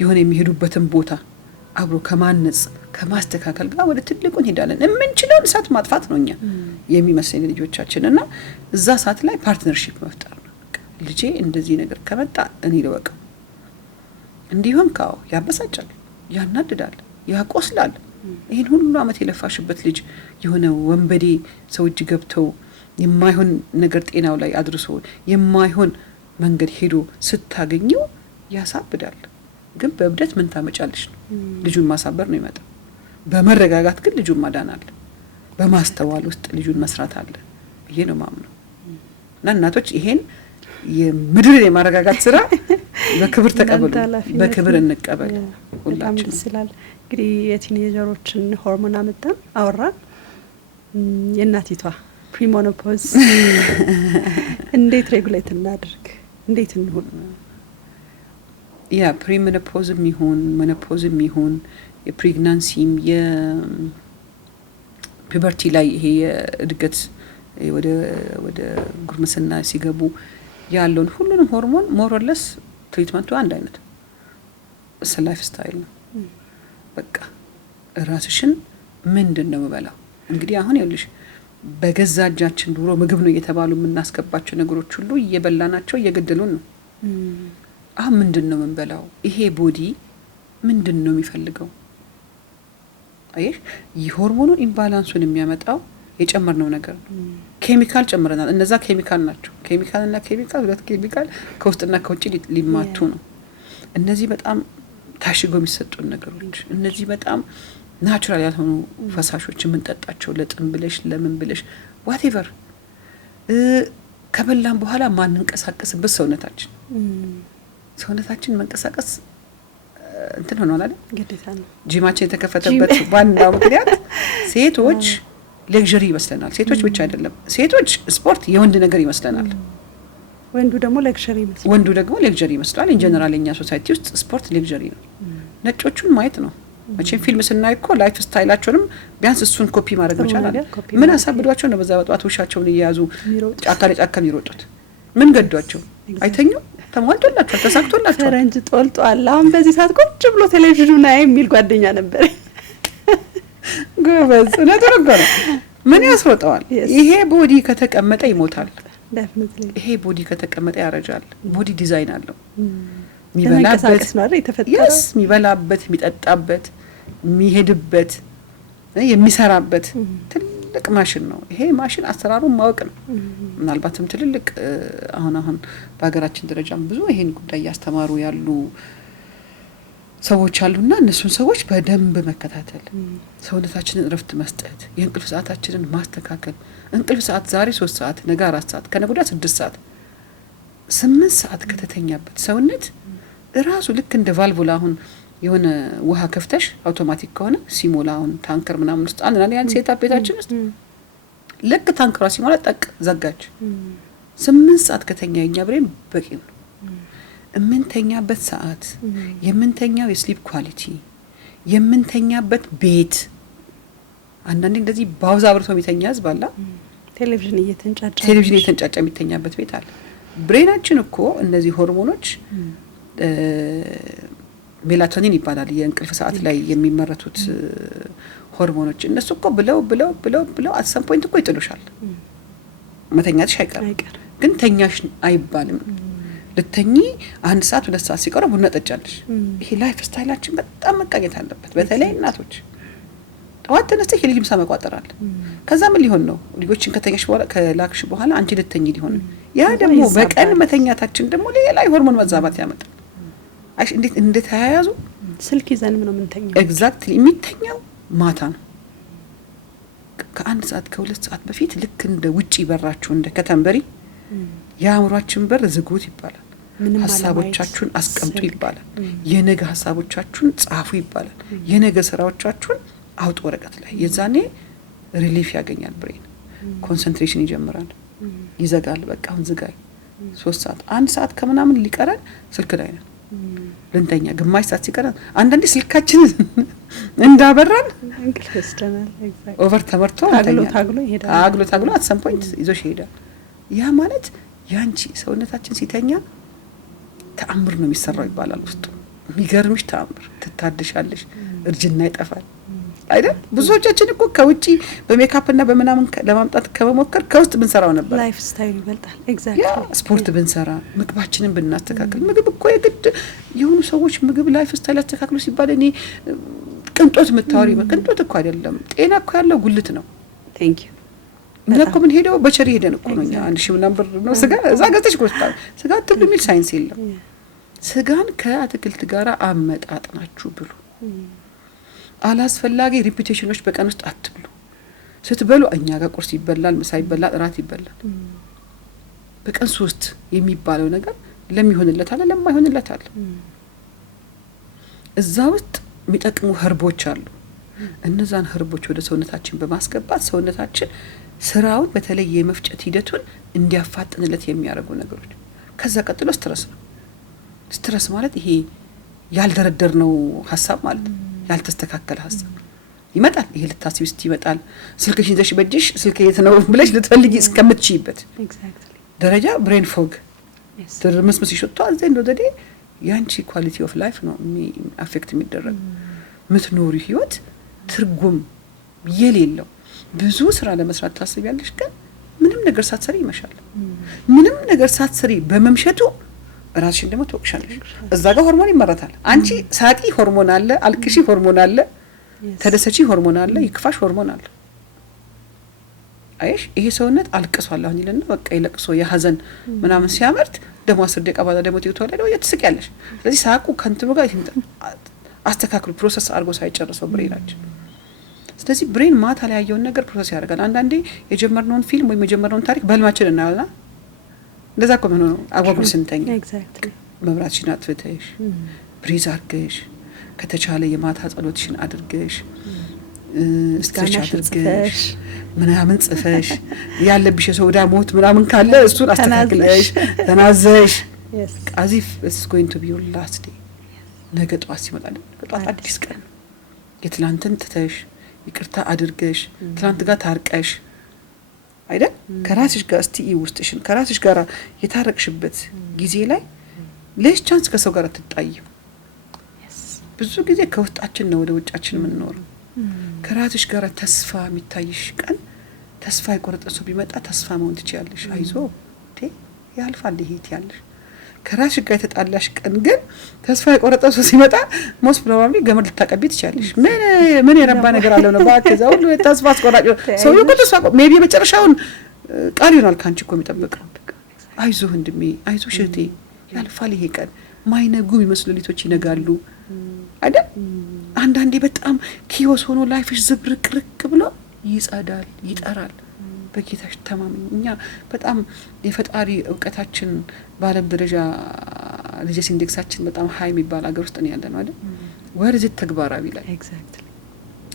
የሆነ የሚሄዱበትን ቦታ አብሮ ከማነጽ ከማስተካከል ጋር ወደ ትልቁ እንሄዳለን። የምንችለውን እሳት ማጥፋት ነው እኛ የሚመስለን ልጆቻችን እና እዛ ሰዓት ላይ ፓርትነርሺፕ መፍጠር ነው። ልጄ እንደዚህ ነገር ከመጣ እኔ ልወቀው። እንዲሁም ካው ያበሳጫል፣ ያናድዳል፣ ያቆስላል። ይሄን ሁሉ አመት የለፋሽበት ልጅ የሆነ ወንበዴ ሰው እጅ ገብተው የማይሆን ነገር ጤናው ላይ አድርሶ የማይሆን መንገድ ሄዶ ስታገኘው ያሳብዳል። ግን በእብደት ምን ታመጫለሽ ነው? ልጁን ማሳበር ነው ይመጣ። በመረጋጋት ግን ልጁን ማዳን አለ። በማስተዋል ውስጥ ልጁን መስራት አለ ብዬ ነው ማምነው። እና እናቶች ይሄን የምድር የማረጋጋት ስራ በክብር ተቀበሉ፣ በክብር እንቀበል ሁላችን። ስላል እንግዲህ የቲኔጀሮችን ሆርሞን አመጣን አወራን። የእናቲቷ ፕሪሞኖፖዝ እንዴት ሬጉሌት እናድርግ? እንዴት እንሁን? ያ ፕሪሞኖፖዝም ይሁን ሞኖፖዝም ይሁን የፕሬግናንሲም የፑበርቲ ላይ ይሄ የእድገት ወደ ጉርምስና ሲገቡ ያለውን ሁሉንም ሆርሞን ሞሮለስ ትሪትመንቱ አንድ አይነት ላይፍ ስታይል ነው። በቃ ራስሽን ምንድነው የምበላው? እንግዲህ አሁን ይኸውልሽ በገዛ እጃችን ድሮ ምግብ ነው እየተባሉ የምናስገባቸው ነገሮች ሁሉ እየበላናቸው እየገደሉን ነው። አሁን ምንድነው የምንበላው? ይሄ ቦዲ ምንድነው የሚፈልገው? አየሽ የሆርሞኑን ኢምባላንሱን የሚያመጣው የጨመርነው ነገር ነው። ኬሚካል ጨምረናል። እነዛ ኬሚካል ናቸው። ኬሚካልና ኬሚካል ሁለት ኬሚካል ከውስጥና ከውጭ ሊማቱ ነው። እነዚህ በጣም ታሽገው የሚሰጡን ነገሮች፣ እነዚህ በጣም ናቹራል ያልሆኑ ፈሳሾች የምንጠጣቸው ለጥም ብለሽ ለምን ብለሽ ዋቴቨር ከበላን በኋላ ማንንቀሳቀስበት ሰውነታችን መንቀሳቀስ እንትን ሆኗል አይደል? ግዴታ ነው። ጂማችን የተከፈተበት ዋናው ምክንያት ሴቶች ሌክዠሪ ይመስለናል። ሴቶች ብቻ አይደለም፣ ሴቶች ስፖርት የወንድ ነገር ይመስለናል። ወንዱ ደግሞ ሌክዠሪ ይመስላል። ኢን ጀነራል የኛ ሶሳይቲ ውስጥ ስፖርት ሌክዠሪ ነው። ነጮቹን ማየት ነው። መቼም ፊልም ስናይ እኮ ላይፍ ስታይላቸውንም ቢያንስ እሱን ኮፒ ማድረግ መቻል አለ። ምን አሳብዷቸው ነው በዛ በጧት ውሻቸውን እየያዙ ጫካ ለጫካ የሚሮጡት? ምን ገዷቸው? አይተኙም? ተሟልቶላቸው ተሳክቶላቸው ፈረንጅ ጦልጧል። አሁን በዚህ ሰዓት ቁጭ ብሎ ቴሌቪዥን ላይ የሚል ጓደኛ ነበር። ጎበዝ እውነቱን እኮ ነው። ምን ያስሮጠዋል? ይሄ ቦዲ ከተቀመጠ ይሞታል። ይሄ ቦዲ ከተቀመጠ ያረጃል። ቦዲ ዲዛይን አለው። የሚበላበት፣ የሚጠጣበት፣ የሚሄድበት፣ የሚሰራበት ትልቅ ትልቅ ማሽን ነው። ይሄ ማሽን አሰራሩን ማወቅ ነው። ምናልባትም ትልልቅ አሁን በሀገራችን ደረጃም ብዙ ይሄን ጉዳይ ያስተማሩ ያሉ ሰዎች አሉና እነሱን ሰዎች በደንብ መከታተል፣ ሰውነታችንን እረፍት መስጠት፣ የእንቅልፍ ሰዓታችንን ማስተካከል። እንቅልፍ ሰዓት ዛሬ 3 ሰዓት ነገ 4 ሰዓት ከነገ ወዲያ 6 ሰዓት 8 ሰዓት ከተተኛበት ሰውነት ራሱ ልክ እንደ ቫልቮላ አሁን የሆነ ውሃ ከፍተሽ አውቶማቲክ ከሆነ ሲሞላ አሁን ታንከር ምናምን ውስጥ አንና ያን ሴታፕ ቤታችን ውስጥ ልክ ታንከሯ ሲሞላ ጠቅ ዘጋች። 8 ሰዓት ከተኛ የኛ ብሬን በቂ ነው። የምንተኛበት ሰዓት፣ የምንተኛው የስሊፕ ኳሊቲ፣ የምንተኛበት ቤት አንዳንዴ እንደዚህ ባውዛ አብርቶ የሚተኛ ህዝብ አለ። ቴሌቪዥን እየተንጫጫ የሚተኛበት ቤት አለ። ብሬናችን እኮ እነዚህ ሆርሞኖች ሜላቶኒን ይባላል የእንቅልፍ ሰዓት ላይ የሚመረቱት ሆርሞኖች እነሱ እኮ ብለው አት ሰም ፖይንት እኮ ይጥሉሻል። መተኛትሽ አይቀርም ግን ተኛሽ አይባልም። ልተኚ 1 ሰዓት 2 ሰዓት ሲቀረው ቡና ጠጫለሽ። ይሄ ላይፍ ስታይላችን በጣም መቃኘት አለበት። በተለይ እናቶች ጠዋት ተነስተሽ የልጅ ምሳ መቋጠር አለ። ከዛ ምን ሊሆን ነው? ልጆችን ከተኛሽ በኋላ ከላክሽ በኋላ አንቺ ልተኚ ሊሆን ነው። ያ ደግሞ በቀን መተኛታችን ደግሞ ሌላ የሆርሞን መዛባት ያመጣል። አይሽ እንዴት እንደተያያዙ ስልክ ይዘን ነው የምንተኛው። ኤግዛክትሊ የሚተኛው ማታ ነው። ከ1 ሰዓት ከ2 ሰዓት በፊት ልክ እንደ ውጪ በራችሁ እንደ ከተንበሪ የአእምሯችን በር ዝጉት ይባላል። ሀሳቦቻችሁን አስቀምጡ ይባላል። የነገ ሀሳቦቻችሁን ጻፉ ይባላል። የነገ ስራዎቻችሁን አውጡ ወረቀት ላይ። የዛኔ ሪሊፍ ያገኛል ብሬን፣ ኮንሰንትሬሽን ይጀምራል። ይዘጋል። በቃ አሁን ዝጋይ 3 ሰዓት 1 ሰዓት ከምናምን ሊቀረን ስልክ ላይ ነን ልንተኛ። ግማሽ ሰዓት ሲቀረን አንዳንዴ ስልካችንን እንዳበራን ኦቨር ተመርቶ ታግሎ አት ሰም ፖይንት ይዞሽ ይሄዳል። ያ ማለት ያንቺ ሰውነታችን ሲተኛ ተአምር ነው የሚሰራው ይባላል። ውስጡ የሚገርምሽ ተአምር። ትታደሻለሽ፣ እርጅና ይጠፋል አይደል? ብዙዎቻችን እኮ ከውጪ በሜካፕ እና በመናምን ለማምጣት ከመሞከር ከውስጥ ብንሰራው ነበር። ላይፍ ስታይል ይበልጣል። ኤግዛክትሊ። ያ ስፖርት ብንሰራ፣ ምግባችንን ብናስተካክል። ምግብ እኮ የግድ የሆኑ ሰዎች ምግብ ላይፍ ስታይል አስተካክሉ ሲባል እኔ ቅንጦት የምታወሪ ቅንጦት እኮ አይደለም። ጤና እኮ ያለው ጉልት ነው። ቴንክ ዩ። እኛ እኮ ምን ሄደው በቸሪ ሄደን እኮ ነው። እኛ 1000 ምናምን ብር ነው ስጋ እዛ ገዝተሽ ቆስጣ ስጋ አትብሉ የሚል ሳይንስ የለም። ስጋን ከአትክልት ጋር አመጣጥናችሁ ብሉ። አላስፈላጊ ሪፒቴሽኖች በቀን ውስጥ አትብሉ። ስትበሉ እኛ ጋር ቁርስ ይበላል፣ ምሳ ይበላል፣ እራት ይበላል። በቀን 3 የሚባለው ነገር ለሚሆንለት አለ፣ ለማይሆንለት አለ። እዛ ውስጥ የሚጠቅሙ ህርቦች አሉ። እነዛን ህርቦች ወደ ሰውነታችን በማስገባት ሰውነታችን ስራውን በተለይ የመፍጨት ሂደቱን እንዲያፋጥንለት የሚያደርጉ ነገሮች። ከዛ ቀጥሎ ስትረስ ነው። ስትረስ ማለት ይሄ ያልደረደርነው ሀሳብ ማለት ያልተስተካከለ ሀሳብ ይመጣል። ይሄ ልታስቢ ውስጥ ይመጣል። ስልክሽን ይዘሽ በእጅሽ ስልክ የት ነው ብለሽ ልትፈልጊ እስከምትችይበት ደረጃ ብሬን ፎግ ትርምስምስ ይሽቷል። ዘንድ ወደዴ ያንቺ ኳሊቲ ኦፍ ላይፍ ነው አፌክት የሚደረግ። ምትኖሪ ህይወት ትርጉም የሌለው ብዙ ስራ ለመስራት ታስቢያለሽ፣ ግን ምንም ነገር ሳትሰሪ ይመሻል። ምንም ነገር ሳትሰሪ በመምሸቱ ራስሽን ደግሞ ትወቅሻለሽ። እዛ ጋር ሆርሞን ይመረታል። አንቺ ሳቂ ሆርሞን አለ፣ አልቅሺ ሆርሞን አለ፣ ተደሰቺ ሆርሞን አለ፣ ይክፋሽ ሆርሞን አለ። አይሽ ይሄ ሰውነት አልቅሷል አሁን ይልና በቃ ይለቅሶ የሀዘን ምናምን ሲያመርት ደግሞ 10 ደቂቃ ባላ ደግሞ ትይቷል ነው ትስቂያለሽ። ስለዚህ ሳቁ ከንትኑ ጋር አስተካክሉ ፕሮሰስ አድርጎ ሳይጨርሰው ብሬናችን። ስለዚህ ብሬን ማታ ላይ ያየውን ነገር ፕሮሰስ ያደርጋል። አንዳንዴ የጀመርነውን ፊልም ወይም የጀመርነውን ታሪክ በህልማችን እናያለና እንደዛ እኮ ምን ሆኖ አጓጉል ስንተኛ መብራትሽን አጥፍተሽ ብሪዝ አድርገሽ ከተቻለ የማታ ጸሎትሽን አድርገሽ ስትሬች አድርገሽ ምናምን ጽፈሽ ያለብሽ የሰው ዕዳ ሞት ምናምን ካለ እሱን አስተካክለሽ ተናዘሽ አዚፍ it's going to be your last day። ነገ ጠዋት ሲመጣ ነገ ጠዋት አዲስ ቀን የትላንትን ትተሽ ይቅርታ አድርገሽ ትላንት ጋር ታርቀሽ አይደል ከራስሽ ጋር እስቲ ውስጥሽን ከራስሽ ጋር የታረቅሽበት ጊዜ ላይ ለሽ ቻንስ ከሰው ጋር ትጣዩ። ብዙ ጊዜ ከውስጣችን ነው ወደ ውጫችን የምንኖረው። ከራስሽ ጋር ተስፋ የሚታይሽ ቀን ተስፋ የቆረጠ ሰው ቢመጣ ተስፋ መሆን ትችያለሽ። አይዞ ያልፋል ይሄት ያለሽ ከራስሽ ጋር የተጣላሽ ቀን ግን ተስፋ የቆረጠ ሰው ሲመጣ ሞስት ፕሮባብሊ ገመድ ልታቀቢ ትችላለሽ። ምን የረባ ነገር አለው ነው ባከዛ ሁሉ ተስፋ አስቆራጭ ሰው ይቆጥ ተስፋ ሜቢ መጨረሻውን ቃል ይሆናል ካንቺ እኮ የሚጠብቀው። አይዞህ ወንድሜ አይዞሽ እህቴ ያልፋል ይሄ ቀን። ማይነጉ የሚመስሉ ሌሊቶች ይነጋሉ አይደል? አንዳንዴ በጣም ኪዮስ ሆኖ ላይፍሽ ዝብርቅርቅ ብሎ ይጸዳል፣ ይጠራል። በጌታሽ ተማመኝ። እኛ በጣም የፈጣሪ እውቀታችን በዓለም ደረጃ ሪጀስ ኢንዴክሳችን በጣም ሀይ የሚባል ሀገር ውስጥ ነው ያለነው አይደል? ወርዝ ተግባራዊ ላይ ኤግዛክትሊ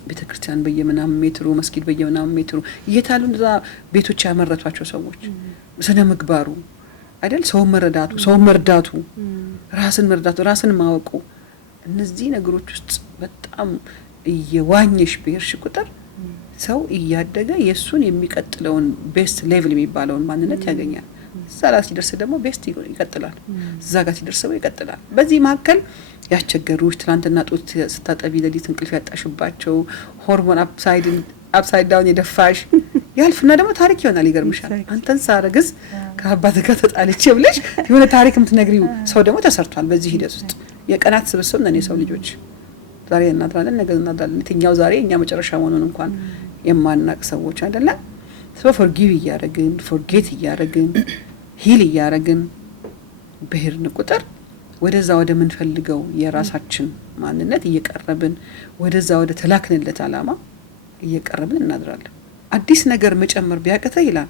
ቤተክርስቲያን በየምናምን ሜትሩ መስጊድ በየምናምን ሜትሩ እየታሉ እንደዛ ቤቶች ያመረቷቸው ሰዎች ስነ ምግባሩ አይደል? ሰው መረዳቱ፣ ሰው መርዳቱ፣ ራስን መርዳቱ፣ ራስን ማወቁ እነዚህ ነገሮች ውስጥ በጣም እየዋኘሽ በሄድሽ ቁጥር ሰው እያደገ የሱን የሚቀጥለውን ቤስት ሌቭል የሚባለውን ማንነት ያገኛል። እዛ ላይ ሲደርስ ደግሞ ቤስት ይቀጥላል። እዛ ጋር ሲደርስ ደግሞ ይቀጥላል። በዚህ መካከል ያስቸገሩሽ ትናንትና ጡት ስታጠቢ ሌሊት እንቅልፍ ያጣሽባቸው ሆርሞን አፕሳይድ ዳውን የደፋሽ ያልፍና ደግሞ ታሪክ ይሆናል። ይገርምሻል። አንተን ሳረግዝ ከአባት ጋር ተጣልቼ ብለሽ የሆነ ታሪክ የምትነግሪው ሰው ደግሞ ተሰርቷል። በዚህ ሂደት ውስጥ የቀናት ስብስብ ነን የሰው ልጆች። ዛሬ እናድራለን፣ ነገ እናድራለን። የትኛው ዛሬ እኛ መጨረሻ መሆኑን እንኳን የማናቅ ሰዎች አይደለም። ሶ ፎርጊቭ እያደረግን ፎርጌት እያደረግን ሂል እያደረግን በሄድን ቁጥር ወደዛ ወደ ምንፈልገው የራሳችን ማንነት እየቀረብን ወደዛ ወደ ተላክንለት አላማ እየቀረብን እናድራለን። አዲስ ነገር መጨመር ቢያቀተ ይላል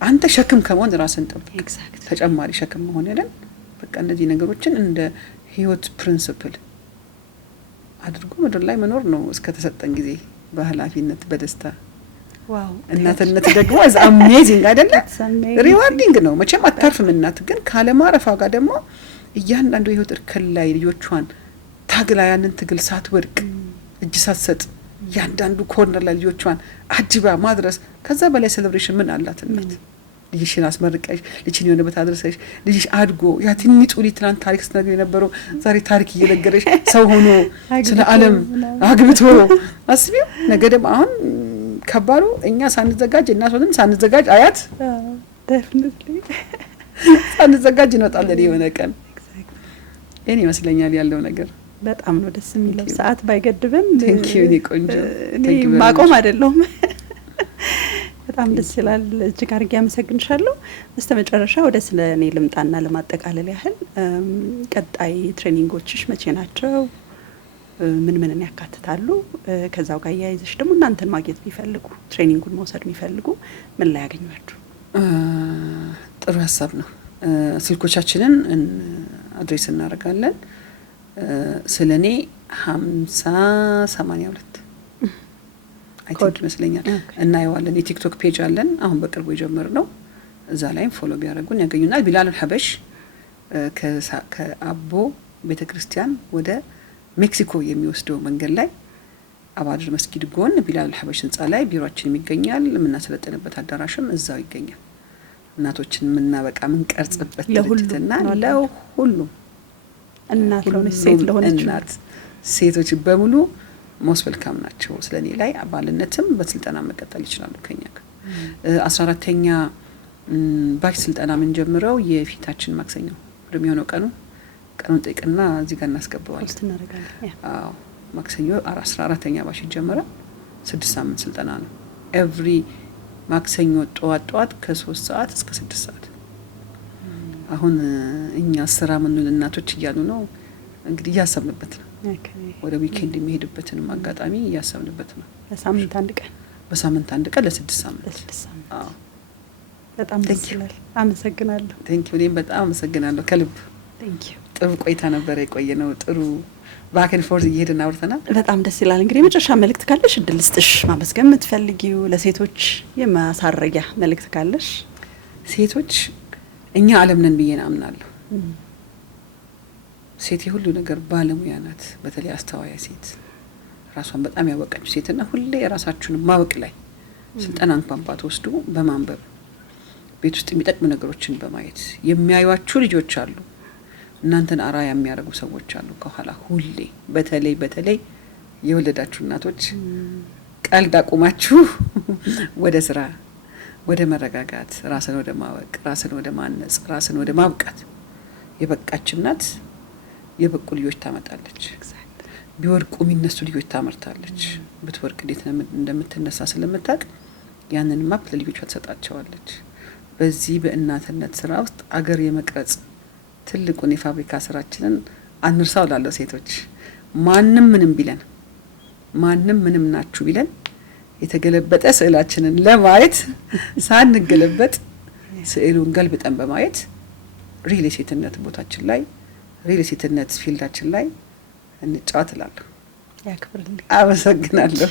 አንተ ሸክም ከመሆን ራስን ጠብቅ። ተጨማሪ ሸክም መሆን ያለን በቃ እነዚህ ነገሮችን እንደ ህይወት ፕሪንሲፕል አድርጎ ምድር ላይ መኖር ነው እስከ ተሰጠን ጊዜ በኃላፊነት በደስታ። ዋው እናትነት ደግሞ is amazing አይደለ? ሪዋርዲንግ ነው መቼም አታርፍም። እናት ግን ካለማረፋ ጋር ደግሞ እያንዳንዱ የህይወት እርከን ላይ ልጆቿን ታግላ ያንን ትግል ሳትወድቅ እጅ ሳትሰጥ እያንዳንዱ ኮርነር ላይ ልጆቿን አጅባ ማድረስ ከዛ በላይ ሴሌብሬሽን ምን አላት እናት? ልጅሽን አስመርቀሽ ልጅሽን የሆነበት አድርሰሽ ልጅሽ አድጎ ያ ትንሹ ልጅ ትናንት ታሪክ ስትነግሪ የነበረው ዛሬ ታሪክ እየነገረሽ ሰው ሆኖ ስለ ዓለም አግብቶ አስቢው። ነገ ደግሞ አሁን ከባዱ እኛ ሳንዘጋጅ እናቶንን ሳንዘጋጅ አያት ዴፊኒትሊ ሳንዘጋጅ እንወጣለን የሆነ ቀን። እኔ ይመስለኛል ያለው ነገር በጣም ነው ደስ የሚለው። ሰዓት ባይገድብም ቴንክ ዩ ኒ ቆንጆ እኔ ማቆም አይደለም። በጣም ደስ ይላል። እጅግ አድርጌ አመሰግንሻለሁ። በስተመጨረሻ ወደ ስለ እኔ ልምጣና ለማጠቃለል ያህል ቀጣይ ትሬኒንጎችሽ መቼ ናቸው? ምን ምንን ያካትታሉ? ከዛው ጋር ያይዘሽ ደግሞ እናንተን ማግኘት ቢፈልጉ ትሬኒንጉን መውሰድ የሚፈልጉ ምን ላይ ያገኟችሁ? ጥሩ ሀሳብ ነው። ስልኮቻችንን አድሬስ እናደርጋለን። ስለኔ 5082 አይ ቲንክ ይመስለኛል እናየዋለን። የቲክቶክ ፔጅ አለን አሁን በቅርቡ የጀመርነው። እዛ ላይም ፎሎ ቢያደርጉን ያገኙናል። ቢላል አልሐበሽ ከአቦ ቤተክርስቲያን ወደ ሜክሲኮ የሚወስደው መንገድ ላይ አባድር መስጊድ ጎን ቢላል አልሐበሽ ህንጻ ላይ ቢሮአችን ይገኛል። የምናሰለጥንበት አዳራሽም እዛው ይገኛል። እናቶችን የምናበቃ የምንቀርጽበት ድርጅትና ለሁሉም እናት ለሆነች ሴት ለሆነች እናት ሴቶች በሙሉ ሞስት ዌልካም ናቸው። ስለኔ ላይ አባልነትም በስልጠና መቀጠል ይችላሉ ከኛ ጋር። 14ኛ ባች ስልጠና ምን ጀምረው የፊታችን ማክሰኞ እንደሚሆነው ቀኑን ጠይቅና እዚህ ጋር እናስገባዋለን። አዎ ማክሰኞ 14ኛ ባች ይጀምራል። 6 ሳምንት ስልጠና ነው። ኤቭሪ ማክሰኞ ጠዋት ከ3 ሰዓት እስከ 6 ሰዓት። አሁን እኛ ስራ ምንል እናቶች እያሉ ነው እንግዲህ እያሰብንበት ነው። ወደ ዊኬንድ የሚሄድበትንም አጋጣሚ እያሰብንበት ነው። በሳምንት አንድ ቀን ለ6 ሳምንት። አዎ በጣም ደስ ይላል። አመሰግናለሁ። ቴንክ ዩ። እኔም በጣም አመሰግናለሁ ከልብ። ቴንክ ዩ። ጥሩ ቆይታ ነበር የቆየነው። ጥሩ ባክን ፎርዝ እየሄድን አውርተናል። በጣም ደስ ይላል። እንግዲህ የመጨረሻ መልእክት ካለሽ እድል ስጥሽ፣ ማመስገን የምትፈልጊው ለሴቶች የማሳረጊያ መልእክት ካለሽ? ሴቶች እኛ ዓለም ነን ብዬ አምናለሁ። ሴት የሁሉ ነገር ባለሙያ ናት። በተለይ አስተዋይ ሴት፣ ራሷን በጣም ያወቀች ሴትና ሁሌ ራሳችሁን ማወቅ ላይ ስልጠና እንኳን ባትወስዱ በማንበብ ቤት ውስጥ የሚጠቅሙ ነገሮችን በማየት የሚያዩዋችሁ ልጆች አሉ። እናንተን አራያ የሚያደርጉ ሰዎች አሉ ከኋላ ሁሌ። በተለይ የወለዳችሁ እናቶች ቀልድ አቁማችሁ ወደ ስራ፣ ወደ መረጋጋት፣ ራስን ወደ ማወቅ፣ ራስን ወደ ማነጽ፣ ራስን ወደ ማብቃት የበቃች እናት የበቁ ልጆች ታመጣለች። ቢወርቁ የሚነሱ ልጆች ታመርታለች። ብትወርቅ እንዴት እንደምትነሳ ስለምታውቅ ያንን ማፕ ለልጆቿ ትሰጣቸዋለች። በዚህ በእናትነት ስራ ውስጥ አገር የመቅረጽ ትልቁን የፋብሪካ ስራችንን አንርሳው ላለው ሴቶች ማንም ምንም ቢለን ማንም ምንም ናችሁ ቢለን የተገለበጠ ስዕላችንን ለማየት ሳንገለበጥ ስዕሉን ገልብጠን በማየት ሪል ሴትነት ቦታችን ላይ ሪል ሴትነት ፊልዳችን ላይ እንጫወት እላለሁ። ያክብርልኝ። አመሰግናለሁ።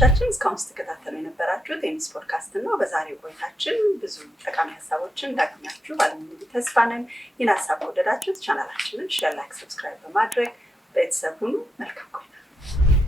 ቻችን እስካሁን ስትከታተሉ የነበራችሁት ኤምስ ፖድካስት ነው። በዛሬው ቆይታችን ብዙ ጠቃሚ ሀሳቦችን እንዳገኛችሁ ባለሙሉ ተስፋ ነን። ይህን ሀሳብ ከወደዳችሁት ቻናላችንን ሼር፣ ላይክ፣ ሰብስክራይብ በማድረግ ቤተሰብ ሁኑ። መልካም ቆይታ